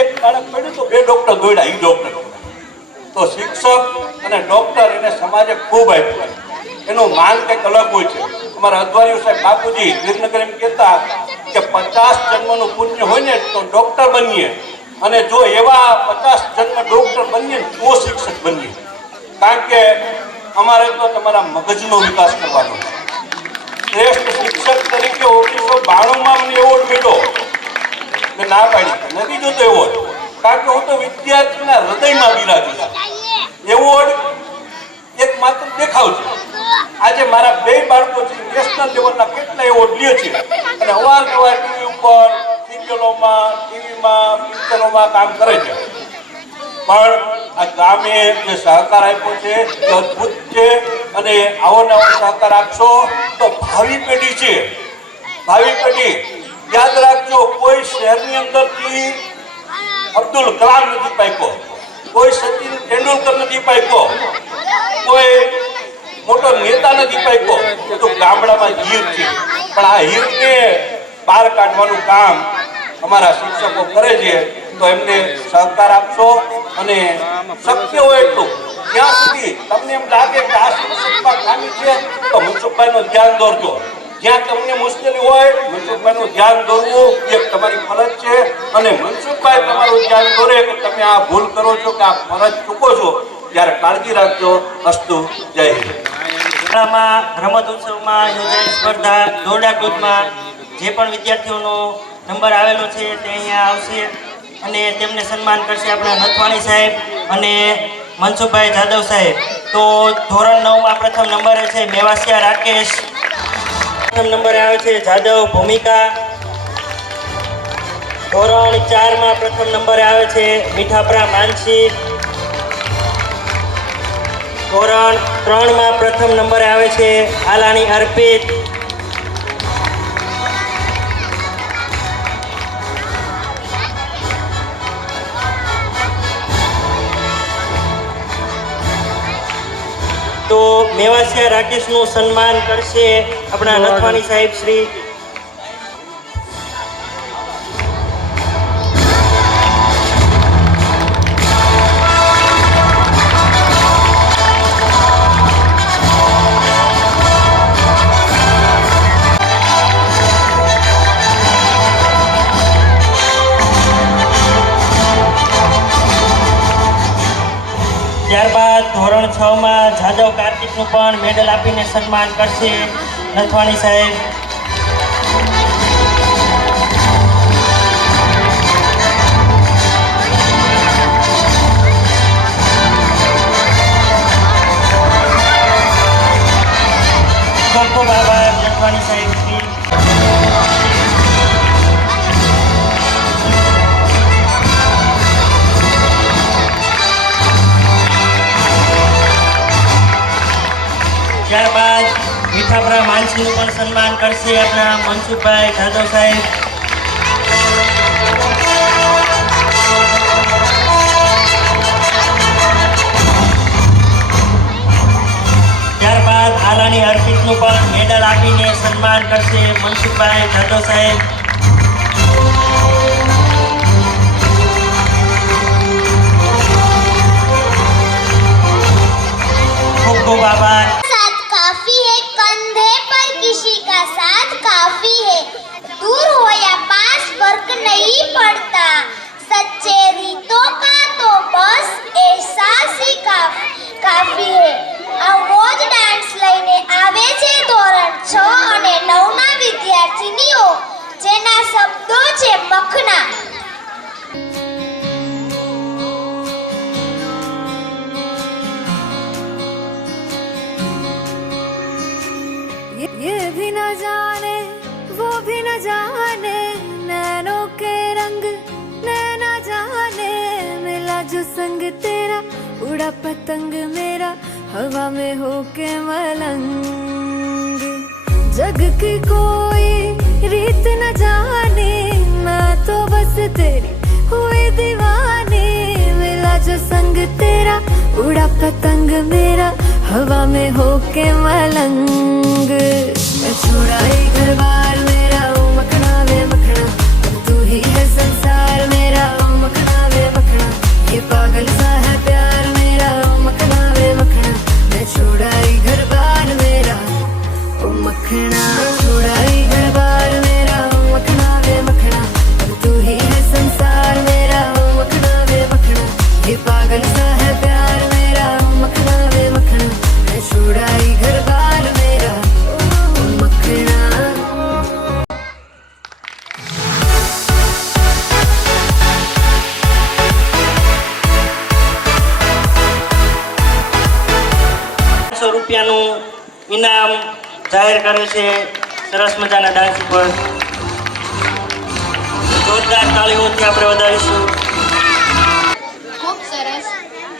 એક બાળક પડ્યું તો 2 ડોક્ટર દોડ્યા, એ ડોક્ટર. તો શિક્ષક અને ડોક્ટર એને સમાજે ખૂબ આપ્યું, એનું માન કંઈક અલગ હોય છે. અમારા અધવારીઓ સાહેબ બાપુજી વીરનગર એમ કહેતા કે 50 જન્મનું પુણ્ય હોય ને તો ડોક્ટર બનીએ, અને જો એવા 50 જન્મ ડોક્ટર બનીએ તો શિક્ષક બનીએ. કારણ કે અમારે તો તમારા મગજનો વિકાસ કરવાનો છે. શ્રેષ્ઠ શિક્ષક તરીકે 1992માં મને એવોર્ડ મળ્યો, મેં ના પાડી નથી જોતો એવોર્ડ, કારણ કે હું તો વિદ્યાર્થીના હૃદયમાં બિરાજું છું. એવોર્ડ એક માત્ર દેખાવ છે. આજે મારા 2 બાળકો છે નેશનલ લેવલના કેટલા એવોર્ડ લે છે, અને અવારનવાર ટીવી ઉપર, સિરિયલોમાં, ટીવીમાં, પિક્ચરોમાં કામ કરે છે. પણ આ ગામે જે સહકાર આપ્યો છે એ અદ્ભુત છે. અને આવો નવો સહકાર આપશો તો ભાવિ પેઢી છે, ભાવિ પેઢી યાદ રાખજો, કોઈ શહેરની અંદરથી અબ્દુલ કલામ નથી પાક્યો, કોઈ સચિન તેંડુલકર નથી પાક્યો, કોઈ મોટો નેતા નથી પાક્યો. એ તો ગામડામાં હીર છે. પણ આ હીરને બહાર કાઢવાનું કામ અમારા શિક્ષકો કરે છે. તો એમને સહકાર આપશો, અને શક્ય હોય એટલું જ્યાં સુધી તમને એમ લાગે કે આ શિક્ષકમાં ખામી છે તો મનસુખભાઈનું ધ્યાન દોરજો. જ્યાં તમને મુશ્કેલી હોય મનસુખભાઈનું ધ્યાન દોરવું એ તમારી ફરજ છે. અને મનસુખભાઈ તમારું ધ્યાન દોરે કે તમે આ ભૂલ કરો છો કે આ ફરજ ચૂકો છો, ત્યારે કાળજી રાખજો. અસ્તુ, જય હિન્દ. રમત ઉત્સવમાં યોજાયેલ સ્પર્ધા દોરડાકૂદમાં જે પણ વિદ્યાર્થીઓનો નંબર આવેલો છે તે અહીંયા આવશે અને તેમને સન્માન કરશે આપણા નથવાણી સાહેબ અને મનસુખભાઈ જાદવ સાહેબ. તો ધોરણ 9 માં પ્રથમ નંબરે છે મેવાસિયા રાકેશ. પ્રથમ નંબરે આવે છે જાદવ ભૂમિકા. ધોરણ 4 માં પ્રથમ નંબરે આવે છે મીઠાપરા માનસી. ધોરણ 3 માં પ્રથમ નંબરે આવે છે આલાણી અર્પિત. તો મેવાસિયા રાકેશનું સન્માન કરશે આપણા નથવાણી સાહેબ શ્રી. ત્યારબાદ ધોરણ 6 માં જાદવ કાર્તિકનું પણ મેડલ આપીને સન્માન કરશે નથવાણી સાહેબ. ખૂબ ખૂબ આભાર નથવાણી સાહેબ શ્રી. ત્યારબાદ મીઠાપરા માનસીનું પણ સન્માન કરશે આપણા મનસુખભાઈ જાદવ સાહેબ. ત્યારબાદ આલાણી અર્પિતનું પણ મેડલ આપીને સન્માન કરશે મનસુખભાઈ જાદવ સાહેબ. ખૂબ ખૂબ આભાર. काफी है कंधे पर किसी का साथ काफी है दूर हो या पास फर्क नहीं पड़ता सच्चे रीतों का तो बस एहसास ही काफी है आ वो જ ડાન્સ લઈને આવે છે ધોરણ 6 અને 9 ના વિદ્યાર્થીનીઓ જેના શબ્દો છે મખના. ये भी न जाने वो भी न जाने नैनों के रंग नैना जाने मिला जो संग तेरा उड़ा पतंग मेरा हवा में होके मलंग जग की कोई रीत न जाने मैं तो बस तेरी हुई दीवानी मिला जो संग तेरा उड़ा पतंग मेरा हवा में होके मलंग मैं छुड़ाई घर बार मेरा ओ मखना वे मखना तू ही है संसार मेरा ओ मखना वे मखना ये पागल सा है प्यार मेरा ओ मखना वे मखना मैं छुड़ाई घर बार मेरा ओ मखना छुड़ाई घर बार मेरा ओ मखना वे मखना तू ही है संसार मेरा ओ मखना वे मखना ये पागल सा है प्यार मेरा ओ मखना वे मखना मैं छुड़ाई घर बार मेरा ओ मखना. ₹500નું ઇનામ જાહેર કરે છે સરસ મજાના ડાન્સ ઉપર. જોરદાર તાળીઓથી આપણે વધાવીશું. खूब सरस.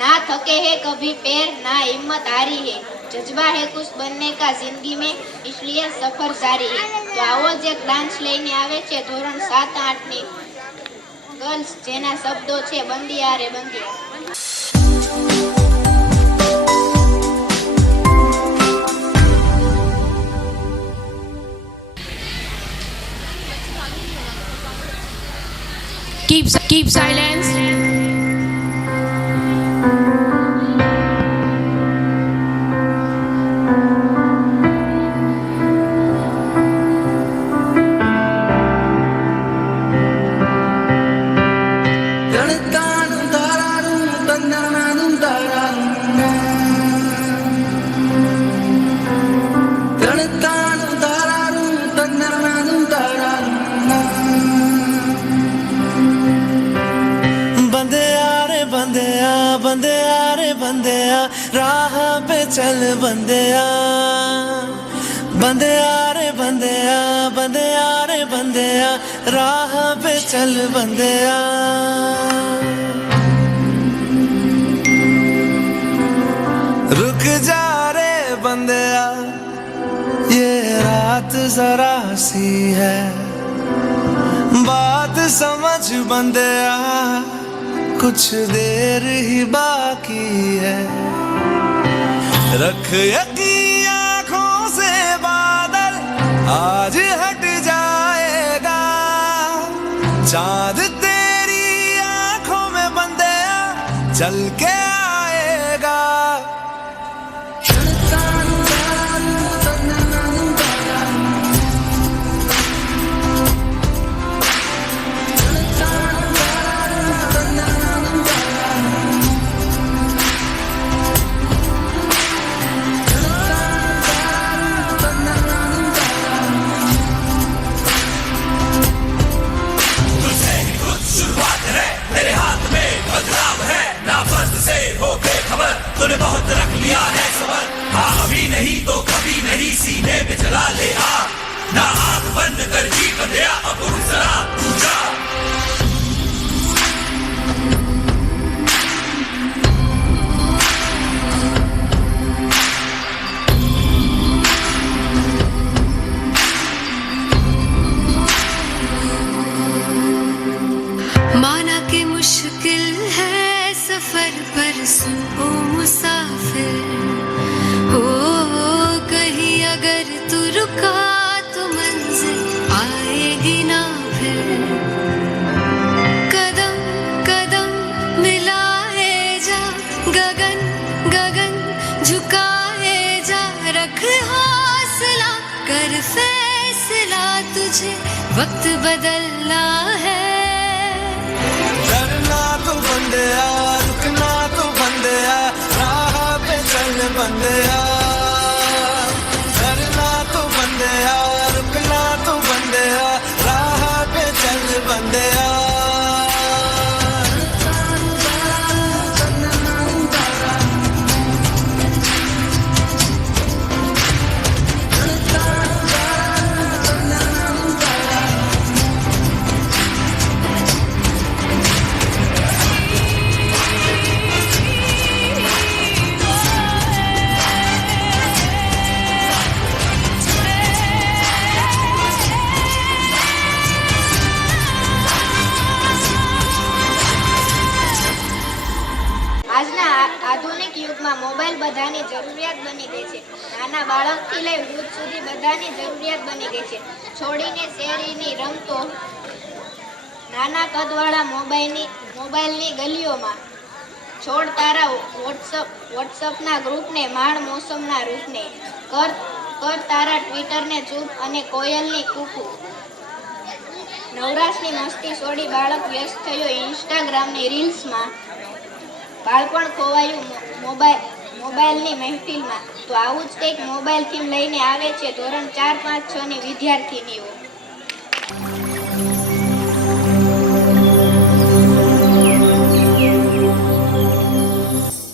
ना थके है कभी पैर ना हिम्मत हारी है जज्बा है कुछ बनने का जिंदगी में इसलिए सफर जारी है. तो આવો જ એક ડાન્સ લઈને આવે છે ધોરણ 7-8 ની ગર્લ્સ જેના શબ્દો છે બંદિયા રે બંદિયા. Keep silence. बंदे आ रे बंदे आ राह चल बंदिया बंदिया रे बंदिया बंदिया रे बंदिया राह पे चल बंदिया रुक जा रे बंदिया ये रात जरा सी है बात समझ बंदिया कुछ देर ही बाकी है रख यकीन आँखों से बादल आज हट जाएगा चांद तेरी आँखों में बंदिया चल के आएगा तूने बहुत रख लिया है सबर हाँ अभी नहीं तो कभी नहीं सीने पे चला ले आग ना आग बंद कर जी बंदिया अब उठ जरा तू जा माना कि मुश्किल है सफर पर सुन ओ मुसाफिर हो कहीं अगर तू रुका तो मंजिल आएगी ना फिर कदम कदम मिलाए जा गगन गगन झुकाए जा रख हौसला कर फैसला तुझे वक्त बदलना है डरना तो बंदिया रुकना तो बंदिया राह पे चल बंदिया डरना तो बंदिया रुकना तो बंदिया राह पे चल बंदिया આજના આધુનિક યુગમાં મોબાઈલ બધાની જરૂરિયાત બની ગઈ છે નાના બાળકથી લઈ વૃદ્ધ સુધી બધાની જરૂરિયાત બની ગઈ છે છોડીને શેરીની રમતો નાના કદવાળા મોબાઈલની ગલીઓમાં છોડ તારા વોટ્સઅપના ગ્રુપને માણ મોસમના રૂપને કર તારા ટ્વિટરને ચૂપ અને કોયલની કૂકુ નવરાશની મસ્તી છોડી બાળક વ્યસ્ત થયો ઇન્સ્ટાગ્રામની રીલ્સમાં બાળપણ ખોવાયું મોબાઈલની મહેફિલમાં તો આવું જ કંઈક મોબાઈલ થીમ લઈને આવે છે ધોરણ 4, 5, 6 ની વિદ્યાર્થીનીઓ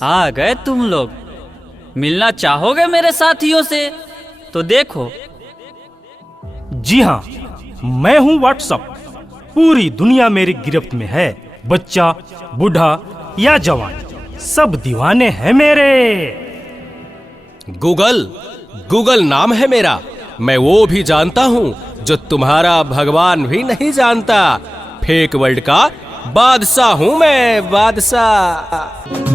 आ गए तुम लोग मिलना चाहोगे मेरे साथियों से तो देखो जी हाँ मैं हूँ व्हाट्सअप पूरी दुनिया मेरी गिरफ्त में है बच्चा बूढ़ा या जवान सब दीवाने हैं मेरे गूगल नाम है मेरा मैं वो भी जानता हूँ जो तुम्हारा भगवान भी नहीं जानता फेक वर्ल्ड का बादशाह हूँ मैं बादशाह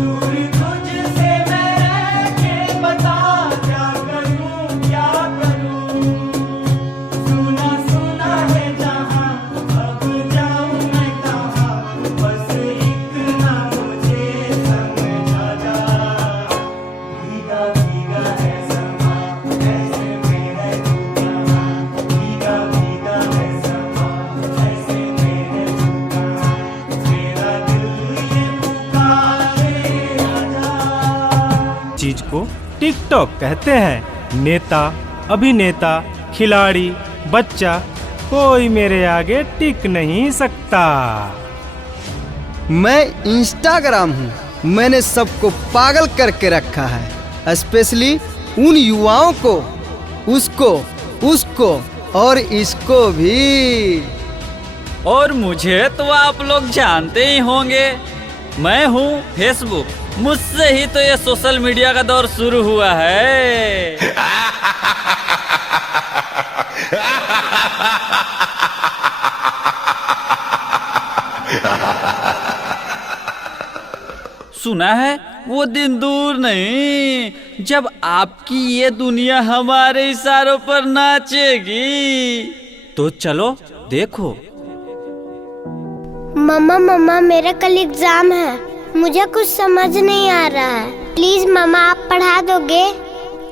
चीज को टिकटॉक कहते हैं नेता अभिनेता खिलाड़ी बच्चा कोई मेरे आगे टिक नहीं सकता मैं इंस्टाग्राम हूँ मैंने सबको पागल करके रखा है स्पेशली उन युवाओं को, उसको और इसको भी। और मुझे तो आप लोग जानते ही होंगे, मैं हूँ फेसबुक। मुझसे ही तो ये सोशल मीडिया का दौर शुरू हुआ है। सुना है वो दिन दूर नहीं जब आपकी ये दुनिया हमारे इशारों पर नाचेगी। तो चलो देखो। मम्मा मेरा कल एग्जाम है, मुझे कुछ समझ नहीं आ रहा है। प्लीज मम्मा आप पढ़ा दोगे?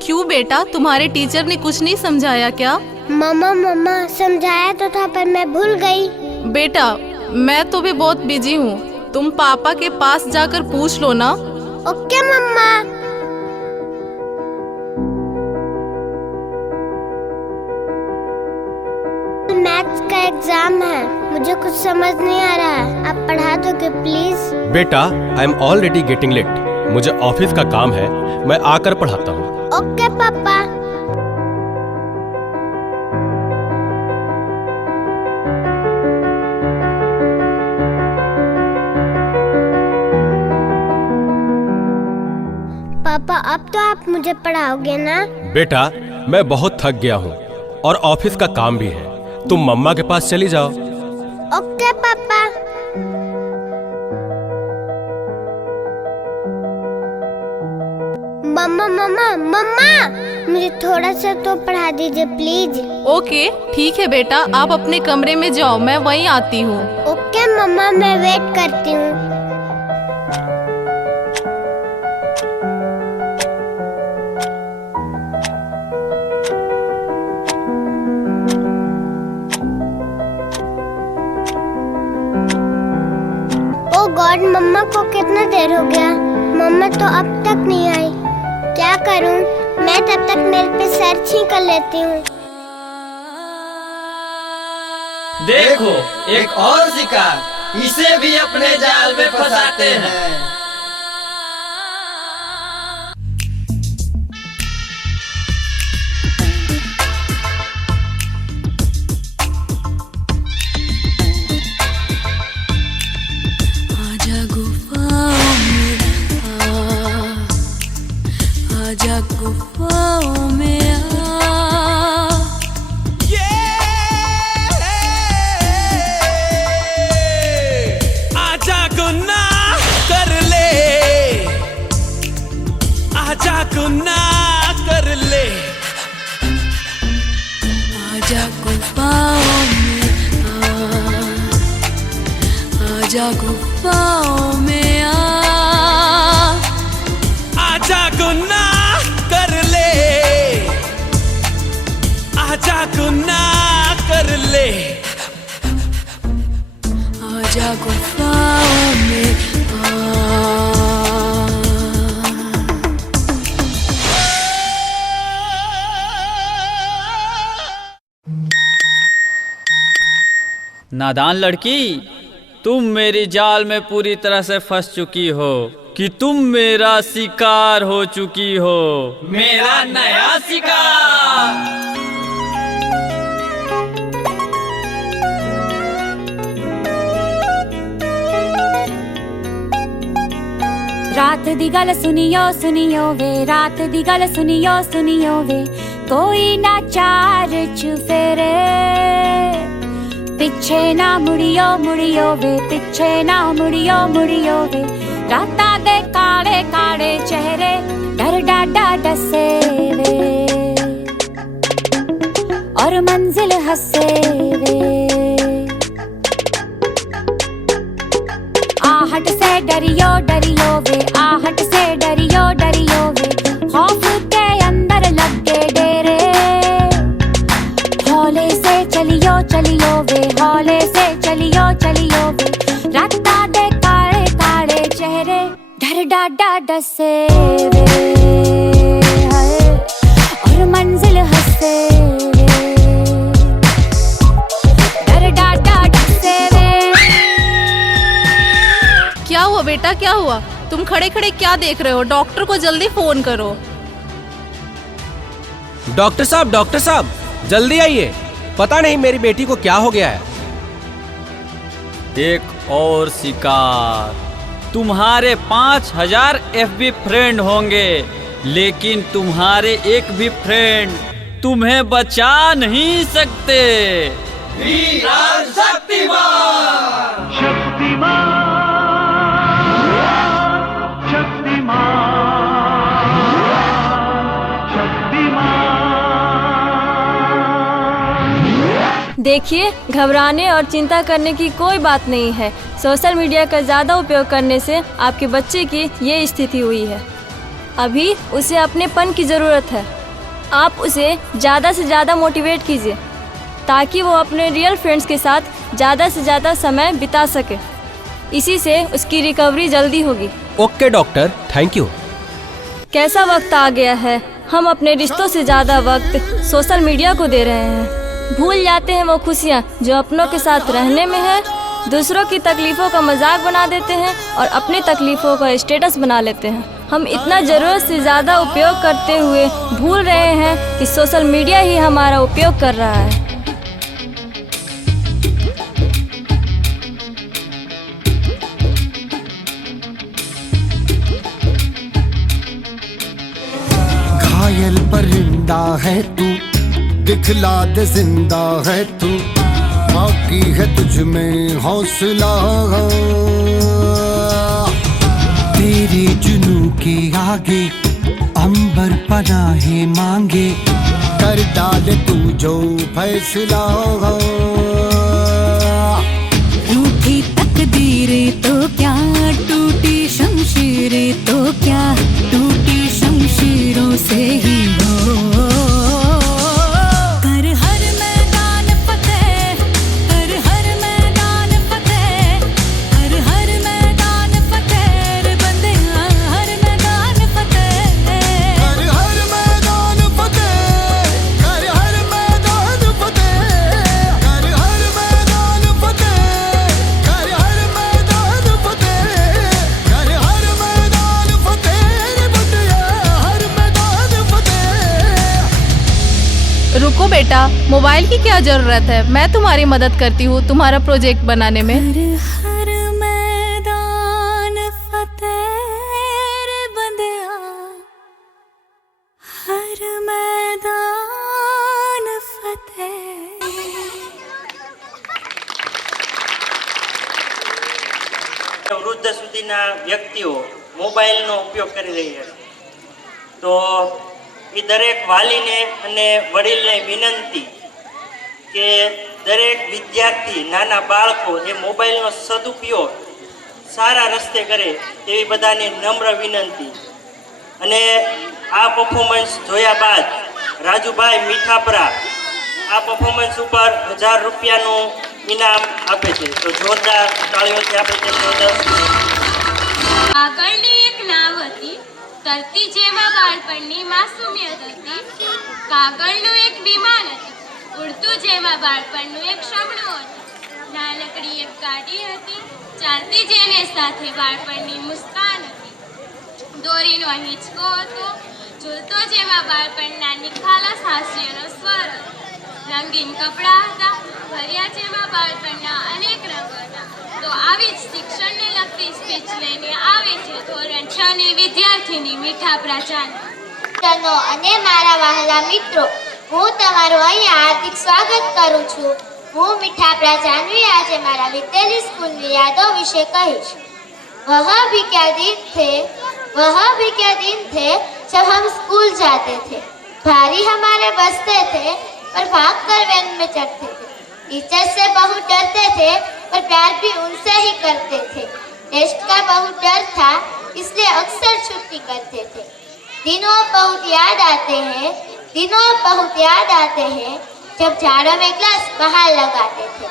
क्यों बेटा, तुम्हारे टीचर ने कुछ नहीं समझाया क्या? मम्मा समझाया तो था पर मैं भूल गई। बेटा मैं तो भी बहुत बिजी हूँ, तुम पापा के पास जाकर पूछ लो ना। ओके मम्मा। मैथ्स का एग्जाम है, मुझे कुछ समझ नहीं आ रहा है, आप पढ़ा दोगे प्लीज? बेटा I am already getting late, मुझे ऑफिस का काम है, मैं आकर पढ़ाता हूँ। ओके पापा। पापा अब तो आप मुझे पढ़ाओगे ना? बेटा मैं बहुत थक गया हूँ और ऑफिस का काम भी है, तुम मम्मा के पास चली जाओ। ओके पापा। मम्मा मुझे थोड़ा सा तो पढ़ा दीजिए प्लीज। ओके ठीक है बेटा, आप अपने कमरे में जाओ, मैं वहीं आती हूँ। ओके मम्मा, मैं वेट करती हूँ। गॉड, मम्मा को कितना देर हो गया, मम्मा तो अब तक नहीं आई। क्या करूं? मैं तब तक मेल पे सर्च ही कर लेती हूँ। देखो एक और शिकार, इसे भी अपने जाल में फंसाते हैं। आजा गुफाओं में आजा गुनाह कर ले, आजा गुनाह कर ले, आजा गुफाओं में आजा गुफाओं में आजा गुनाह कर ले, आजा गुनाह कर ले, आजा गुफाओं में नादान लड़की, तुम मेरी जाल में पूरी तरह से फंस चुकी हो कि तुम मेरा शिकार हो चुकी हो, मेरा नया शिकार। रात दी गल सुनियो वे, रात दी गल सुनियो वे, कोई ना चार चुफेरे, पिछे ना मुड़ियो वे, पिछे ना मुड़ियो वे, राता दे काले काले चेहरे डर डाडा डसे वे, और मंजिल हंसे वे, आहट से डरियो वे, आहट से डरियो वे, खौफ के अंदर लगे डेरे, हौले से चलियो वे, हौले से चलियो वे, राता दे काले काले चेहरे डर डाडा डसे वे, और मंजिल हंसे वे, डर डाडा डसे वे। क्या हुआ बेटा, क्या हुआ? तुम खड़े खड़े क्या देख रहे हो? डॉक्टर को जल्दी फोन करो। डॉक्टर साहब जल्दी आइए, पता नहीं मेरी बेटी को क्या हो गया है। एक और शिकार। तुम्हारे 5000 FB फ्रेंड होंगे, लेकिन तुम्हारे एक भी फ्रेंड तुम्हें बचा नहीं सकते। वीरान शक्तिमान देखिए, घबराने और चिंता करने की कोई बात नहीं है। सोशल मीडिया का ज़्यादा उपयोग करने से आपके बच्चे की ये स्थिति हुई है। अभी उसे अपनेपन की ज़रूरत है। आप उसे ज़्यादा से ज़्यादा मोटिवेट कीजिए ताकि वो अपने रियल फ्रेंड्स के साथ ज़्यादा से ज़्यादा समय बिता सके। इसी से उसकी रिकवरी जल्दी होगी। Okay doctor, thank you. कैसा वक्त आ गया है, हम अपने रिश्तों से ज़्यादा वक्त सोशल मीडिया को दे रहे हैं। भूल जाते हैं वो खुशियाँ जो अपनों के साथ रहने में है। दूसरों की तकलीफ़ों का मजाक बना देते हैं और अपनी तकलीफ़ों का स्टेटस बना लेते हैं। हम इतना ज़रूरत से ज़्यादा उपयोग करते हुए भूल रहे हैं कि सोशल मीडिया ही हमारा उपयोग कर रहा है। घायल परिंदा है तू, दिखला दे जिंदा है तू, बाकी है तुझ में हौसला। तेरे जुनू के आगे अंबर पनाहे मांगे, कर डाले तू जो फैसला। रूठी तकदीरें तो क्या, टूटी शमशीरें तो क्या, टूटी शमशीरों से ही हो। रुको बेटा, मोबाइल की क्या जरूरत है, मैं तुम्हारी मदद करती हूँ तुम्हारा प्रोजेक्ट बनाने में। हर मैदान फतेह रे बंदिया, हर मैदान फतेह। વૃદ્ધ સુધીના વ્યક્તિઓ મોબાઈલનો ઉપયોગ કરી રહ્યા છે, તો એ દરેક વાલીને અને વડીલને વિનંતી કે દરેક વિદ્યાર્થી, નાના બાળકો એ મોબાઈલનો સદુપયોગ સારા રસ્તે કરે તેવી બધાને નમ્ર વિનંતી। અને આ પરફોર્મન્સ જોયા બાદ રાજુભાઈ મીઠાપરા આ પરફોર્મન્સ ઉપર 1000 રૂપિયાનું ઇનામ આપે છે, તો જોરદાર તાળીઓથી આપણે તેમને આગળની એક નાવ હતી, તરતી જેવા બાળપણની માસુમિયત હતી। કાગળનું એક વિમાન હતું, ઉડતું જેવા બાળપણનું એક શમણું હતું। નાનકડી એક ગાડી હતી, ચાલતી જેને સાથે બાળપણની મુસ્કાન હતી। દોરીનો હિંચકો હતો, ઝૂલતો જેવા બાળપણના નિખાલસ હાસ્યનો સ્વર હતો। રંગીન કપડાં હતા, ભર્યા જેવા બાળપણના અનેક રંગો હતા। તો આવી જ શિક્ષણને લગતી સ્પીચ લઈને આવી છે ધોરણ 6 ની વિદ્યાર્થીની મીઠાપરા જાનવી। અને મારા વહાલા મિત્રો, હું તમારું અહીંયા હાર્દિક સ્વાગત કરું છું। હું મીઠાપરા જાનવી આજે મારા વિતેલી સ્કૂલની યાદો વિશે કહીશ। वह भी क्या दिन थे जब हम स्कूल जाते थे। भारी हमारे बस्ते थे पर भागकर वैन में चढ़ते थे। टीचर से बहुत डरते थे पर प्यार भी उनसे ही करते थे। टेस्ट का बहुत डर था इसलिए अक्सर छुट्टी करते थे। दिनों बहुत याद आते हैं जब झाड़ों में ग्लास बाहर लगाते थे।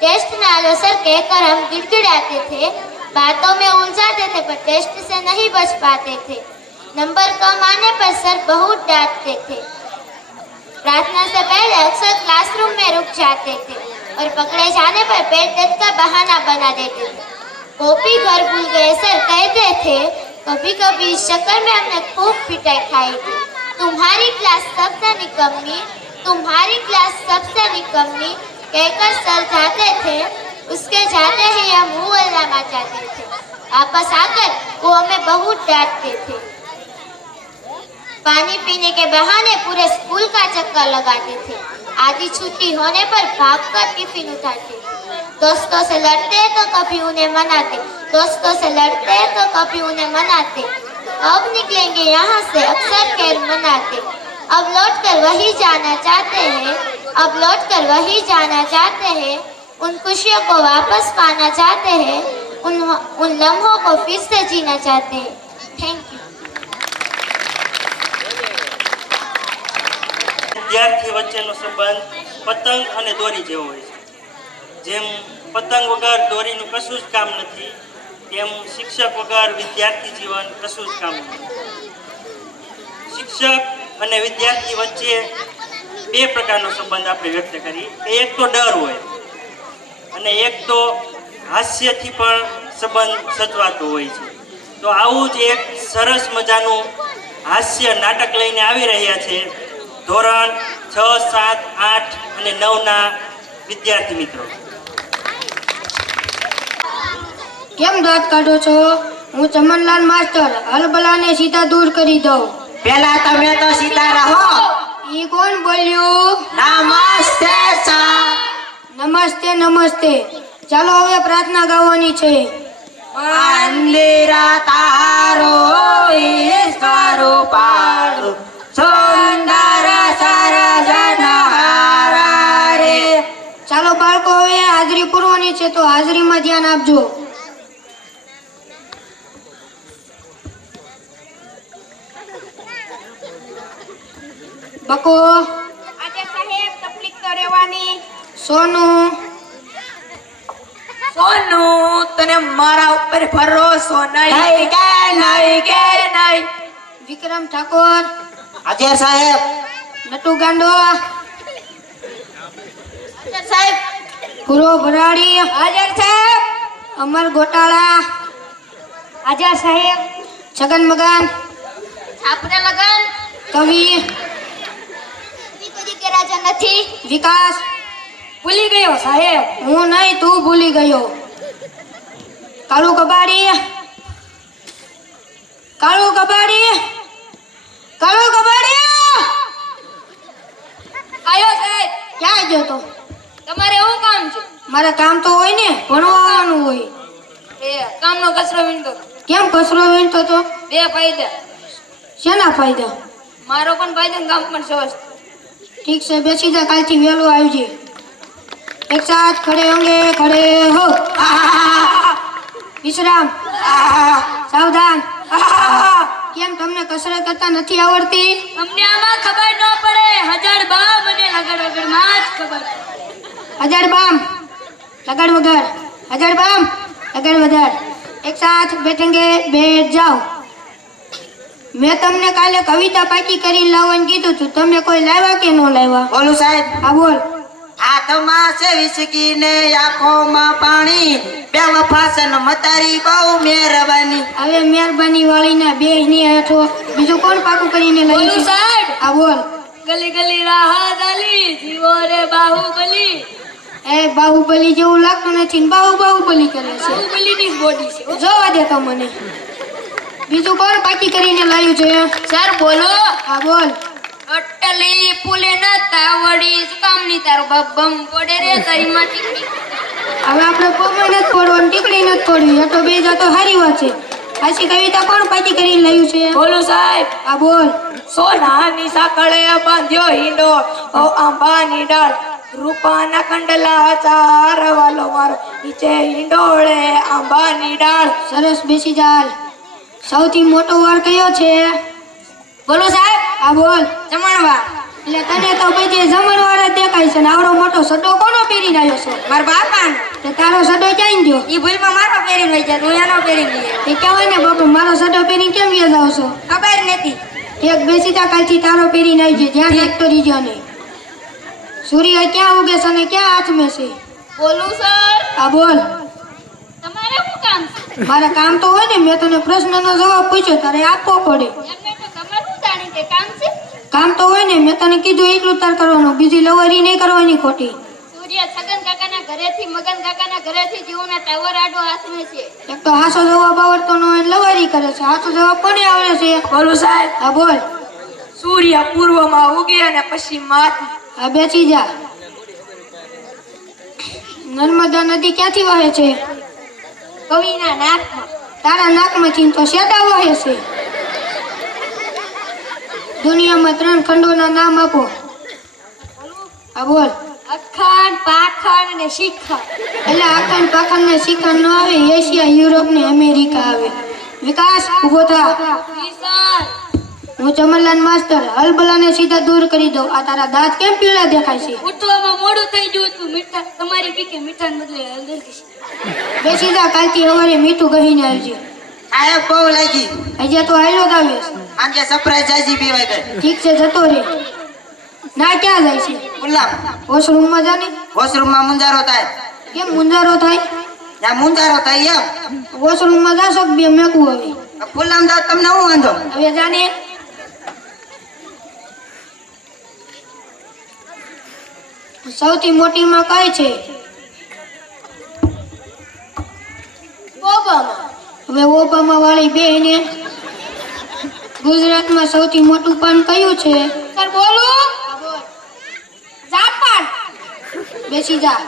टेस्ट ना लो सर कहकर हम गिड़गिड़ाते थे, बातों में उलझाते थे पर टेस्ट से नहीं बच पाते थे। नंबर कम आने पर सर बहुत डांटते थे। प्रार्थना से पहले अक्सर क्लासरूम में रुक जाते थे और पकड़े जाने पर पेट दर्द का बहाना बना देते थे। कॉपी घर भूल गए सर कहते थे। कभी कभी इस चक्कर में हमने खूब पिटाई खाई थी। तुम्हारी क्लास सबसे निकम्मी, तुम्हारी क्लास सबसे निकम्मी कहकर सर जाते थे, उसके जाते ही हम मुंह अल्लामा जाते थे। वापस आकर वो हमें बहुत डांटते थे। पानी पीने के बहाने पूरे स्कूल का चक्कर लगाते थे। आधी छुट्टी होने पर भागकर टिफिन उठाते। दोस्तों से लड़ते तो कभी उन्हें मनाते, दोस्तों से लड़ते तो कभी उन्हें मनाते। अब निकलेंगे यहाँ से अक्सर खेल मनाते। अब लौटकर वही जाना चाहते हैं, अब लौटकर वही जाना चाहते हैं। उन खुशियों को वापस पाना चाहते हैं, उन लम्हों को फिर से जीना चाहते हैं। Thank you. વિદ્યાર્થી વચ્ચેનો સંબંધ પતંગ અને દોરી જેવો હોય છે. જેમ પતંગ વગર દોરીનું કશું જ કામ નથી, તેમ શિક્ષક વગર વિદ્યાર્થી જીવન કશું જ કામ નથી. શિક્ષક અને વિદ્યાર્થી વચ્ચે બે પ્રકારનો સંબંધ આપણે વ્યક્ત કરીએ. એક તો ડર હોય અને એક તો હાસ્યથી પણ સંબંધ સચવાતો હોય છે. તો આવું જ એક સરસ મજાનું હાસ્ય નાટક લઈને આવી રહ્યા છે ધોરણ 6, 7, 8 અને 9ના વિદ્યાર્થી મિત્રો. કેમ દાંત કાઢો છો? હું ચમનલાલ માસ્ટર હલબલાને સીધા દૂર કરી દઉં. પેલા તમે તો સીધા રહો. ઈ કોણ બોલ્યું? નમસ્તે સર. નમસ્તે નમસ્તે. ચાલો હવે પ્રાર્થના ગાવાની છે. મંદિર તારો ઈશ્વર પાડો સુંદર સરજનહારા રે. ચાલો બાળકો હવે હાજરી પૂરવાની છે તો હાજરીમાં ધ્યાન આપજો. બકો આજે સાહેબ તકલીફ તો રહેવાની. સોનું સોનું તને મારા ઉપર ભરોસો નહીં કે નહીં. વિક્રમ ઠાકોર. હાજર સાહેબ. નટુ ગાંડો. હાજર સાહેબ. પૂરો ભરાડી. હાજર સાહેબ. અમર ગોટાળા. હાજર સાહેબ. છગન મગન. છાપરે લગન. કવિ કદી કે રાજા નથી. વિકાસ. ભૂલી ગયો સાહેબ. હું નહીં, તું ભૂલી ગયો. કાળુ કબાડી. કાળુ કબાડી. કાળુ કબાડી. આયો સાહેબ. ક્યાં ગયો તો? તમારે એવું કામ છે? મારે કામ તો હોય ને, ભણવાનું હોય. એ કામનો કચરો વીણતો. કેમ કચરો વીણતો તો? બે ફાયદા. શેના ફાયદા? મારો પણ ફાયદો ને કામ પણ સહજ. ઠીક છે, બેસી જા, કાલથી વહેલું આવજે. એક સાથ ખડે હોંગે, ખડે હો. વિશ્રામ. સાવધાન. કેમ તમને કસરત કરતા નથી આવડતી? અમને આમાં ખબર ન પડે. હજાર બામ અને લગડ વગર માં જ ખબર. હજાર બામ લગડ વગર. હજાર બામ લગડ વગર. એક સાથ બેઠેંગે, બેઠ જાઓ. મેં તમને કાલે કવિતા પાકી કરીને લાવવાનું કીધું હતું, તમે કોઈ લાવ્યા કે ન લાવ્યા? બોલું સાહેબ. હા બોલ. હાથમાં છે વિસકીને આંખોમાં પાણી, બે વફાસન મતારી બહુ મહેરબાની. હવે મહેરબાની વાળીના બે ની હેઠો બીજું કોણ પાકું કરીને લઈ બોલું સાહેબ. હા બોલ. ગલી ગલી રાહ દાલી જીવો રે બાહુબલી. એ બાહુબલી જેવું લાગતું નથી ને બાહુબલી કરે છે. બાહુબલીની જ બોડી છે. જોવા દે તો મને. બીજું કોણ પાકી કરીને લાવ્યું છે? સર બોલો. હા બોલ. અટલી પુલે નતા વડી કામની તારો બમ પડે રે તારી માં ટીકડી. હવે આપણે પોપડ નથી ફોડવાનું, ટીકડી નથી ફોડવી. એ તો બે જાતો સારી વાત છે. આછી કવિતા કોણ પાકી કરીને લાવ્યું છે? બોલું સાહેબ. હા બોલ. સોનાની સાંકળે બાંધ્યો હિંડો, આંબાની ડાળ રૂપાના કંડલા ચાર વાલો મારો, નીચે હિંડોળે આંબાની ડાળ. સરસ, બેસી જા. સૌથી મોટો વાર કયો છે? બોલો સાહેબ. હા બોલ. જમણવાર. એટલે તને તો બધી જમણવાર જ દેખાય છે ને આવડો મોટો સડો કોનો પહેરીને આવ્યો છો? મારા બાપા. તે તારો સડો ક્યાં ગયો? ઈ ભૂલમાં મારો પહેરીને લઈ જાય, હું એનો પહેરીને લઈ એ કહેવાય ને બાપુ, મારો સડો પહેરીને કેમ વ્યા જાવ છો? ખબર નથી. એક બેસી જા, કાલથી તારો પહેરીને આવી જાય. ધ્યાન રાખતો રીજો ને. સૂર્ય ક્યાં ઉગે છે અને ક્યાં હાથમાં છે? બોલું સર. હા બોલ. તમારે શું કામ છે? મારે કામ તો હોય ને, મેં તને પ્રશ્નનો જવાબ પૂછ્યો, તારે આપવો પડે. એમને તો તમારું જાણી કે કામ છે. કામ તો હોય ને, મેં તને કીધું એટલું તાર કરવાનું, બીજી લવારી નહીં કરવાની ખોટી. સૂર્ય છગન કાકાના ઘરેથી મગન કાકાના ઘરેથી જીવના ટાવર આડો હાથમે છે. એક તો હાસો જવાબ આવડતો ન હોય, લવારી કરે છે. હાસો જવાબ કોને આવડે છે? બોલું સાહેબ? હા બોલ. સૂર્ય પૂર્વમાં ઉગે અને પશ્ચિમમાં. હા બેસી જા. નર્મદા નદી ક્યાંથી વહે છે? કવિના નાકમાં. તારા નાકમાંથી તો શેડા વહે છે. દુનિયામાં 3 ખંડોના નામ આપો. હા બોલ. અખંડ, પાખંડ અને શિખંડ. એટલે અખંડ, પાખંડ ને શિખંડ ન આવે, એશિયા, યુરોપ ને અમેરિકા આવે. વિકાસ ઉભો થા. હું ચમરલાલ માસ્ટર હલબલાને સીધા દૂર કરી દઉં. આ તારા દાંત કેમ પીળા દેખાય છે? ઉઠવામાં મોડું થઈ ગયું હતું. મીઠા તમારી પીકે મીઠાને બદલે હળદર ઘસી. બેસી જા. કાલથી સવારે મીઠું કહીને આવજે. આયા બહુ લાગી. હજે તો હાલ્યો જ આવે છે. આજે સરપ્રાઈઝ જાજી પીવાય ગઈ. ઠીક છે, જતો રે. ના ક્યાં જાય છે? ગુલામ વોશરૂમમાં જાને. વોશરૂમમાં મુંજારો થાય. કેમ મુંજારો થાય? ત્યાં મુંજારો થાય એમ. વોશરૂમમાં જા શક બે મેકું હવે. ગુલામ દાદ તમને હું વાંધો? હવે જાને. સૌથી મોટી માં કઈ છે? ઓબામા. હવે ઓબામા વાળી બેને ગુજરાતમાં સૌથી મોટું પાન કયું છે? સર બોલું? જાપાન. બેસી જા.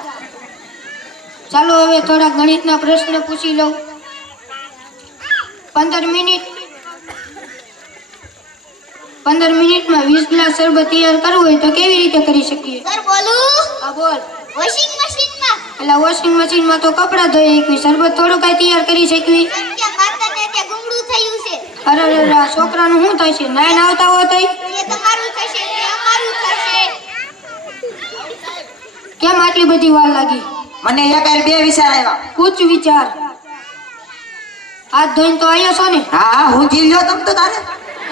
ચાલો હવે થોડા ગણિતના પ્રશ્ન પૂછી લઉં. 15 મિનિટમાં 20 ગ્લાસ શરબત તૈયાર કરવું હોય તો કેવી રીતે કરી શકીએ? સર બોલું? હા બોલ. વોશિંગ મશીનમાં. એટલે વોશિંગ મશીનમાં તો કપડાં ધોઈ શકવી, શરબત થોડું કઈ તૈયાર કરી શકવી? સત્ય માતાને ત્યાં ગુંગળું થયું છે. અરે આ છોકરાનું શું થાય છે? નાઈન આવતા હોય તો એ તમારું થશે, એ અમારું થશે. કેમ આટલી બધી વાર લાગી? મને એકાર 2 વિચાર આવ્યા. ઉચ્ચ વિચાર. હાથ ધોઈને તો આવ્યો છો ને? હા હું જીલ્યો તમ તો તારે.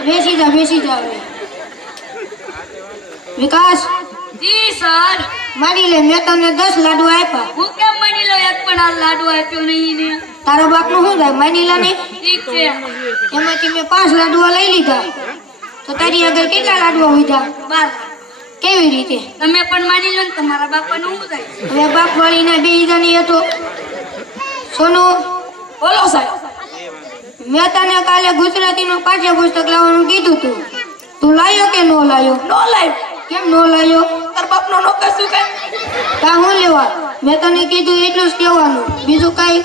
બેસી જા હવે. વિકાસ. જી સર. માની લે મેં તમને 10 લાડુ આપ્યા. હું કેમ માની લો? એક પણ આ લાડુ આપ્યો નહીં ને. તારા બાપનું શું થાય? માની લે ને. ઠીક છે. એમાંથી મેં 5 લાડુઆ લઈ લીધા તો તારી આગળ કેટલા લાડુઆ વધ્યા? 12. કેવી રીતે? તમે પણ માની લો ને, તમારા બાપાનું શું થાય? હવે બાપ વાળીને બે ઈજાની હતો. સોનુ બોલો સાહેબ. મેં તને કાલે ગુજરાતીનું પાઠ્યપુસ્તક લાવવાનું કીધું તું લાયો કે નો લાયો? નો લાઈવ. કેમ નો લાયો? તાર બાપનો નો કશું કઈ. કા હું લેવા? મેં તને કીધું એટલું જ કહેવાનું, બીજું કઈ?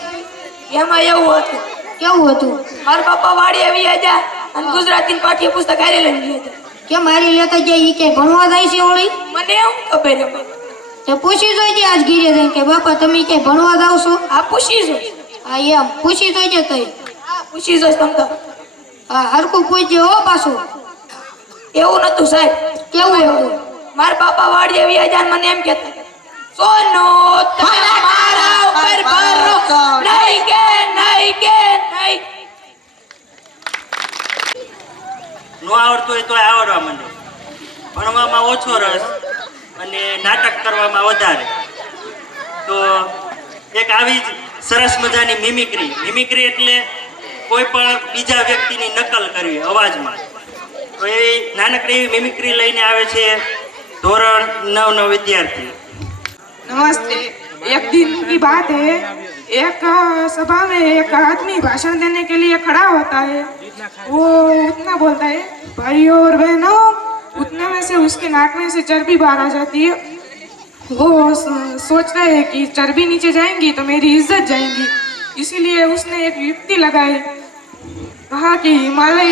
એમાં એવું હતું. કેવું હતું? મારા બાપા વાડી આવી ગયા અને ગુજરાતીનું પાઠ્યપુસ્તક હારે લઈને ગયા હતા. કેમ હારી લેતા જાય? ઈ કે ભણવા જાય છે ઓળી? મને એવું ખબર હે. તો પૂછી જોઈજે આજ ઘીરે જઈને કે બાપા તમે કે ભણવા જાવ છો? આ પૂછી જો. હા એમ પૂછી જોઈજે તઈ. હા પૂછી જો તમ તો. હા હરખું પૂછજે હો પાછું. એવું નતું સાહેબ. કેવું એવું? મારા બાપા વાડી આવી ગયા મને એમ કહેતા, સોનો તમારા ઉપર ભરો નહીં કે નહીં. નો આવડતું હોય તો આવડવા માંડે. ભણવામાં ઓછો રસ અને નાટક કરવામાં વધારે. તો એક આવી જ સરસ મજાની મિમિક્રી એટલે કોઈ પણ બીજા વ્યક્તિની નકલ કરવી અવાજમાં. તો એ નાનકડી એવી મિમિક્રી લઈને આવે છે ધોરણ 9 વિદ્યાર્થી. नमस्ते। एक दिन की बात है, एक सभा में एक आदमी भाषण देने के लिए खड़ा होता है। वो उतना बोलता है, भाइयों और बहनों, उतने में से उसके नाक में से चर्बी बाहर आ जाती है। वो सोचता है कि चर्बी नीचे जाएंगी तो मेरी इज्जत जाएंगी, इसीलिए उसने एक युक्ति लगाई। कहा कि हिमालय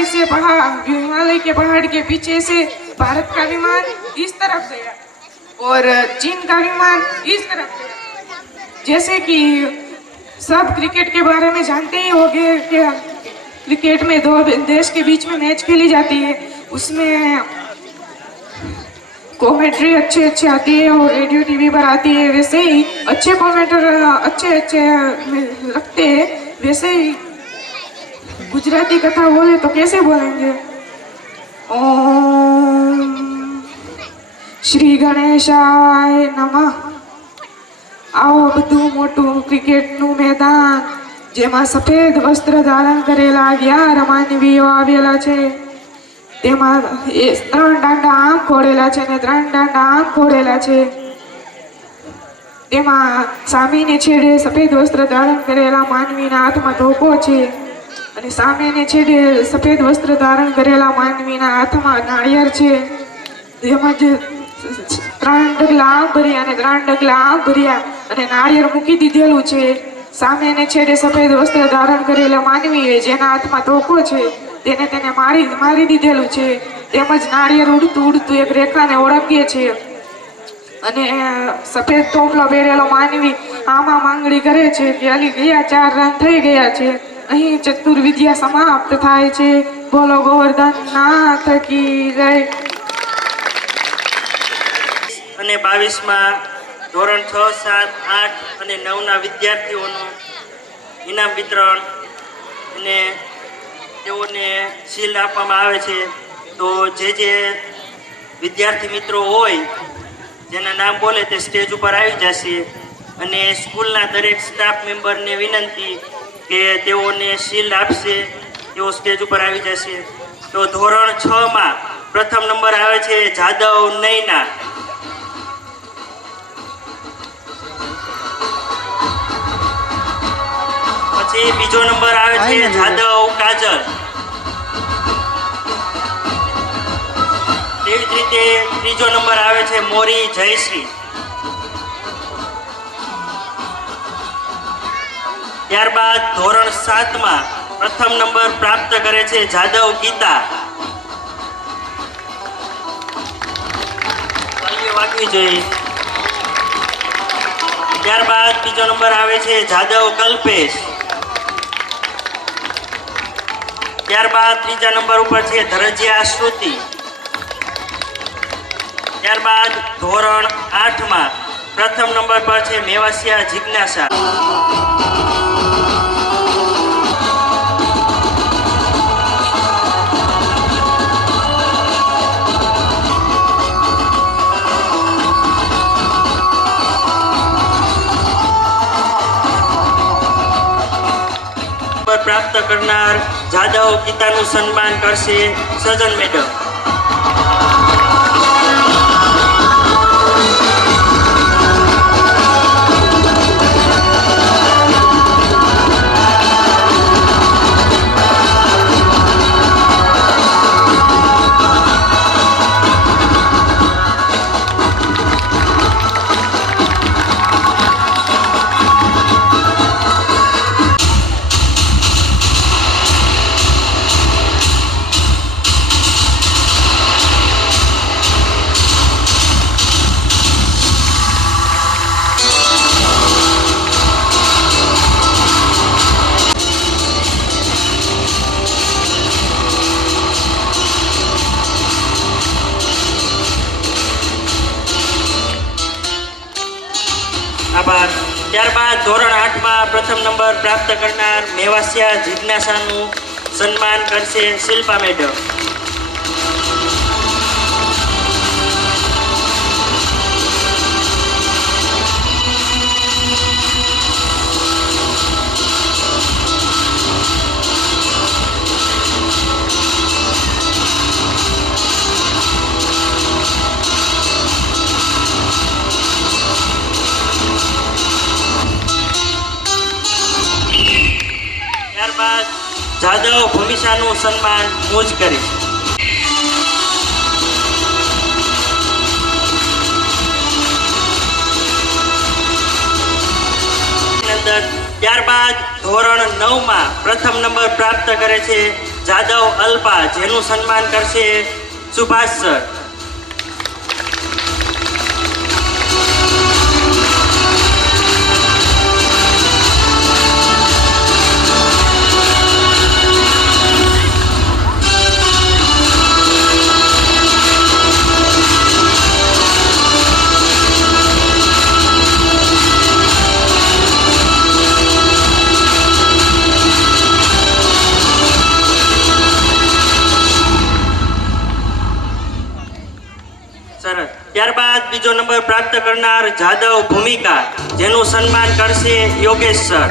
के पहाड़ के पीछे से भारत का विमान इस तरफ गया और चीन का विमान इस तरफ गया। जैसे कि सब क्रिकेट के बारे में जानते ही होंगे कि क्रिकेट में 2 देश के बीच में मैच खेली जाती है, उसमें कमेंट्री अच्छे आती है और रेडियो टीवी पर आती है। वैसे ही अच्छे कमेंटर अच्छे रखते हैं, वैसे ही गुजराती कथा बोले तो कैसे बोलेंगे? ओम श्री गणेशाय नमः। आओ બધું મોટું ક્રિકેટનું મેદાન જેમાં સફેદ વસ્ત્ર ધારણ કરેલા 11 માનવીઓ આવેલા છે. તેમાં 3 દાંડા આમ ખોડેલા છે અને 3 દાંડા આમ ખોડેલા છે. તેમાં સામેને છેડે સફેદ વસ્ત્ર ધારણ કરેલા માનવીના હાથમાં ધોકો છે અને સામેને છેડે સફેદ વસ્ત્ર ધારણ કરેલા માનવીના હાથમાં નાળિયેર છે. તેમજ 3 ડગલા આમ ભર્યા અને 3 ડગલા આમ ભર્યા અને નાળિયેર મૂકી દીધેલું છે. સામેને છેડે સફેદ વસ્ત્ર ધારણ કરેલા માનવીએ જેના હાથમાં ધોકો છે તેને મારી દીધેલું છે. તેમજ નાળિયેર ઉડતું એક રેખાને ઓળંગે છે અને સફેદ ટોપલો પહેરેલો માનવી આમાં માંગણી કરે છે કે અલી ગયા 4 રન થઈ ગયા છે. અહીં ચતુર્વિદ્યા સમાપ્ત થાય છે. બોલો ગોવર્ધન નાથ કી જય. અને 22માં ધોરણ 6, 7, 8 અને 9ના વિદ્યાર્થીઓનું ઇનામ વિતરણ અને તેઓને સીલ આપવામાં આવે છે. તો જે વિદ્યાર્થી મિત્રો હોય જેના નામ બોલે તે સ્ટેજ ઉપર આવી જશે અને સ્કૂલના દરેક સ્ટાફ મેમ્બરને વિનંતી કે તેઓને સીલ આપશે. તેઓ સ્ટેજ ઉપર આવી જશે. તો ધોરણ 6માં પ્રથમ નંબર આવે છે જાદવ નૈના. પછી બીજો નંબર આવે છે જાદવ કાજલ. તેવી જ રીતે ત્રીજો નંબર આવે છે મોરી જયશ્રી. ત્યારબાદ ધોરણ 7માં પ્રથમ નંબર પ્રાપ્ત કરે છે જાદવ ગીતા. તાળીઓ વાગવી જોઈએ. ત્યારબાદ બીજો નંબર આવે છે જાદવ કલ્પેશ. ત્યારબાદ ત્રીજા નંબર ઉપર છે ધરજીયા શ્રુતિ. ત્યારબાદ ધોરણ 8માં પ્રથમ નંબર પર છે મેવાસિયા જિજ્ઞાસા. પ્રાપ્ત કરનાર જાદવ ગીતાનું સન્માન કરશે સજન મેડમ. ત્યારબાદ ધોરણ 8માં પ્રથમ નંબર પ્રાપ્ત કરનાર મેવાસિયા જિજ્ઞાસાનું સન્માન કરશે શિલ્પા મેડમ. જાદવ ભૂમિશાનું સન્માન હું જ કરીશ. ત્યારબાદ ધોરણ 9માં પ્રથમ નંબર પ્રાપ્ત કરે છે જાદવ અલ્પા, જેનું સન્માન કરશે સુભાષ સર. ત્યારબાદ બીજો નંબર પ્રાપ્ત કરનાર જાદવ ભૂમિકા, જેનું સન્માન કરશે યોગેશ સર.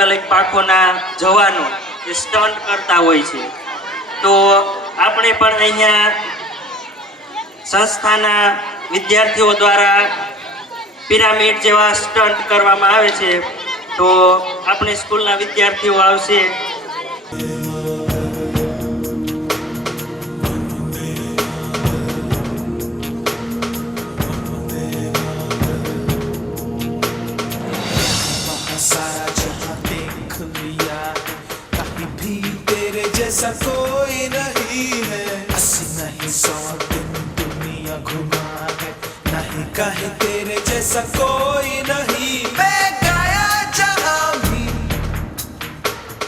અલગ અલગ પાંખોના જવાનો એ સ્ટન્ટ કરતા હોય છે. તો આપણે પણ અહીંયા સંસ્થાના વિદ્યાર્થીઓ દ્વારા પિરામિડ જેવા સ્ટન્ટ કરવામાં આવે છે. તો આપણી સ્કૂલના વિદ્યાર્થીઓ આવશે. सारा जहां देख लिया, कहीं भी तेरे जैसा कोई नहीं है. 80 नहीं 100 दिन दुनिया घुमा है, नहीं कहे तेरे जैसा कोई नहीं. मैं गाया जहां भी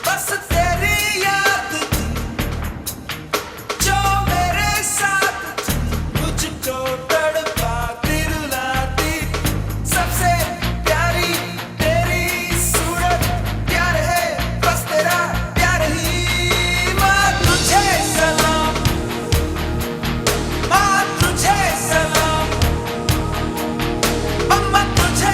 बस तेरी याद थी, जो मेरे साथ थी, मुझको तड़पाती रुलाती. सबसे प्यारी तेरी सूरत, प्यार है बस तेरा प्यार ही. माँ तुझे सलाम, माँ तुझे सलाम, अम्मा तुझे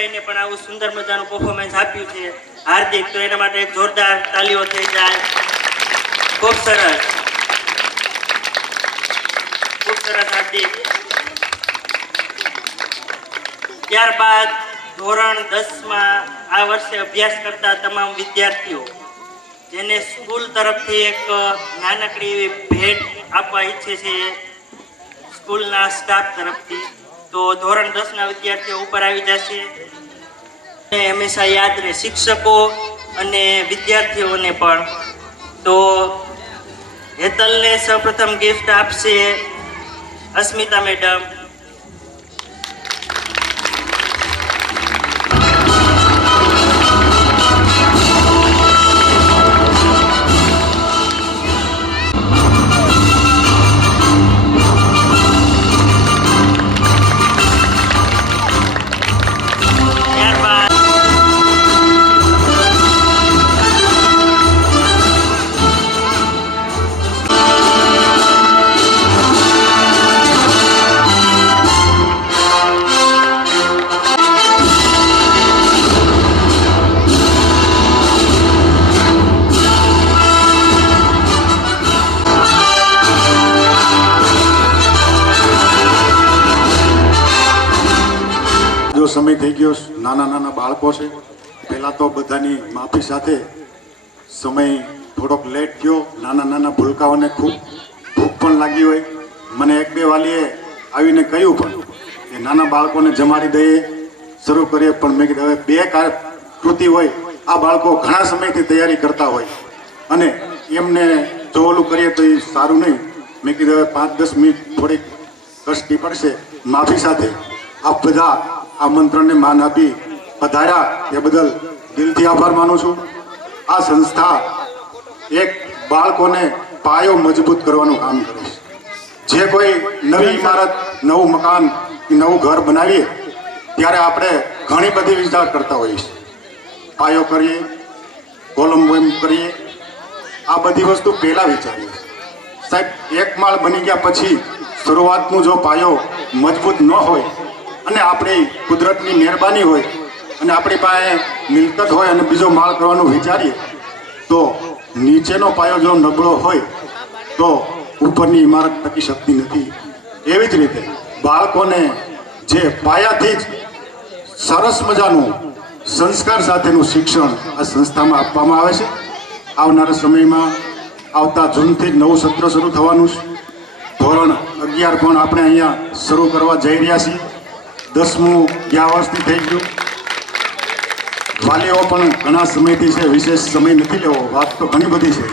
દેસાઈને પણ આવું સુંદર મજાનું પરફોર્મન્સ આપ્યું છે. હાર્દિક, તો એના માટે એક જોરદાર તાલીઓ થઈ જાય. ખૂબ સરસ, ખૂબ સરસ હાર્દિક. ત્યારબાદ ધોરણ 10માં આ વર્ષે અભ્યાસ કરતા તમામ વિદ્યાર્થીઓ જેને સ્કૂલ તરફથી એક નાનકડી એવી ભેટ આપવા ઈચ્છે છે સ્કૂલના સ્ટાફ તરફથી, તો ધોરણ 10ના વિદ્યાર્થીઓ ઉપર આવી જશે. અને હંમેશા યાદ રહે શિક્ષકો અને વિદ્યાર્થીઓને પણ. તો હેતલને સૌપ્રથમ ગિફ્ટ આપશે અસ્મિતા મેડમ. સમય થઈ ગયો, નાના નાના બાળકો છે. પહેલાં તો બધાની માફી સાથે સમય થોડોક લેટ થયો. નાના નાના ભૂલકાઓને ખૂબ ભૂખ પણ લાગી હોય. મને એક બે વાલીએ આવીને કહ્યું પણ કે નાના બાળકોને જમાડી દઈએ, શરૂ કરીએ. પણ મેં કીધું હવે બે કૃતિ હોય, આ બાળકો ઘણા સમયથી તૈયારી કરતા હોય અને એમને જો ઓલું કરીએ તો એ સારું નહીં. મેં કીધું હવે 5-10 મિનિટ થોડીક કષ્ટી પડશે. માફી સાથે આપ બધા આમંત્રણને માન આપી પધાર્યા એ બદલ દિલથી આભાર માનું છું. આ સંસ્થા એક બાળકોને પાયો મજબૂત કરવાનું કામ કરે છે. જે કોઈ નવી ઇમારત, નવું મકાન, નવું ઘર બનાવીએ ત્યારે આપણે ઘણી બધી વિચાર કરતા હોઈએ છીએ. પાયો કરીએ, કોલમ બોમ કરીએ, આ બધી વસ્તુ પહેલાં વિચારીએ. સાહેબ, એક માળ બની ગયા પછી શરૂઆતનો જો પાયો મજબૂત ન હોય અને આપણી કુદરતની મહેરબાની હોય અને આપણી પાસે મિલકત હોય અને બીજો માળ કરવાનું વિચારીએ તો નીચેનો પાયો જો નબળો હોય તો ઉપરની ઇમારત ટકી શકતી નથી. એવી જ રીતે બાળકોને જે પાયાથી જ સરસ મજાનું સંસ્કાર સાથેનું શિક્ષણ આ સંસ્થામાં આપવામાં આવે છે. આવનારા સમયમાં આવતા જૂનથી જ નવું સત્ર શરૂ થવાનું છે. ધોરણ 11 પણ આપણે અહીંયા શરૂ કરવા જઈ રહ્યા છીએ. 10મું ગયા વર્ષથી થઈ ગયું. વાલીઓ પણ ઘણા સમયથી છે, વિશેષ સમય નથી લેવો, વાત તો ઘણી બધી છે,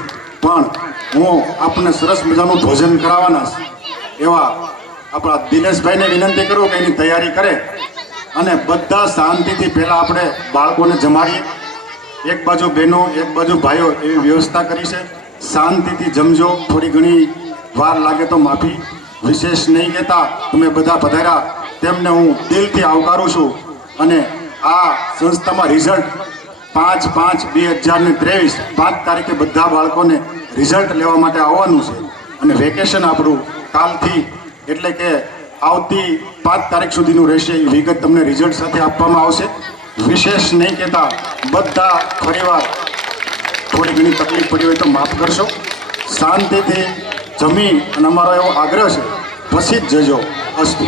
પણ હું આપણને સરસ મજાનું ભોજન કરાવવાના છે. એવા આપણા દિનેશભાઈને વિનંતી કરું કે એની તૈયારી કરે અને બધા શાંતિથી પહેલાં આપણે બાળકોને જમાડીએ. એક બાજુ બહેનો, એક બાજુ ભાઈઓ, એવી વ્યવસ્થા કરી છે. શાંતિથી જમજો. થોડી ઘણી વાર લાગે તો માફી. વિશેષ નહીં કહેતા, તમે બધા પધાર્યા તેમને હું દિલથી આવકારું છું. અને આ સંસ્થામાં રિઝલ્ટ 5/5/2023 5 તારીખે બધા બાળકોને રિઝલ્ટ લેવા માટે આવવાનું છે. અને વેકેશન આપણું કાલથી એટલે કે આવતી 5 તારીખ સુધીનું રહેશે. એ વિગત તમને રિઝલ્ટ સાથે આપવામાં આવશે. વિશેષ નહીં કહેતા, બધા ફરીવાર થોડી ઘણી તકલીફ પડી હોય તો માફ કરશો. શાંતિથી જમી અને અમારો એવો આગ્રહ છે પછી જ જજો. અસ્તુ.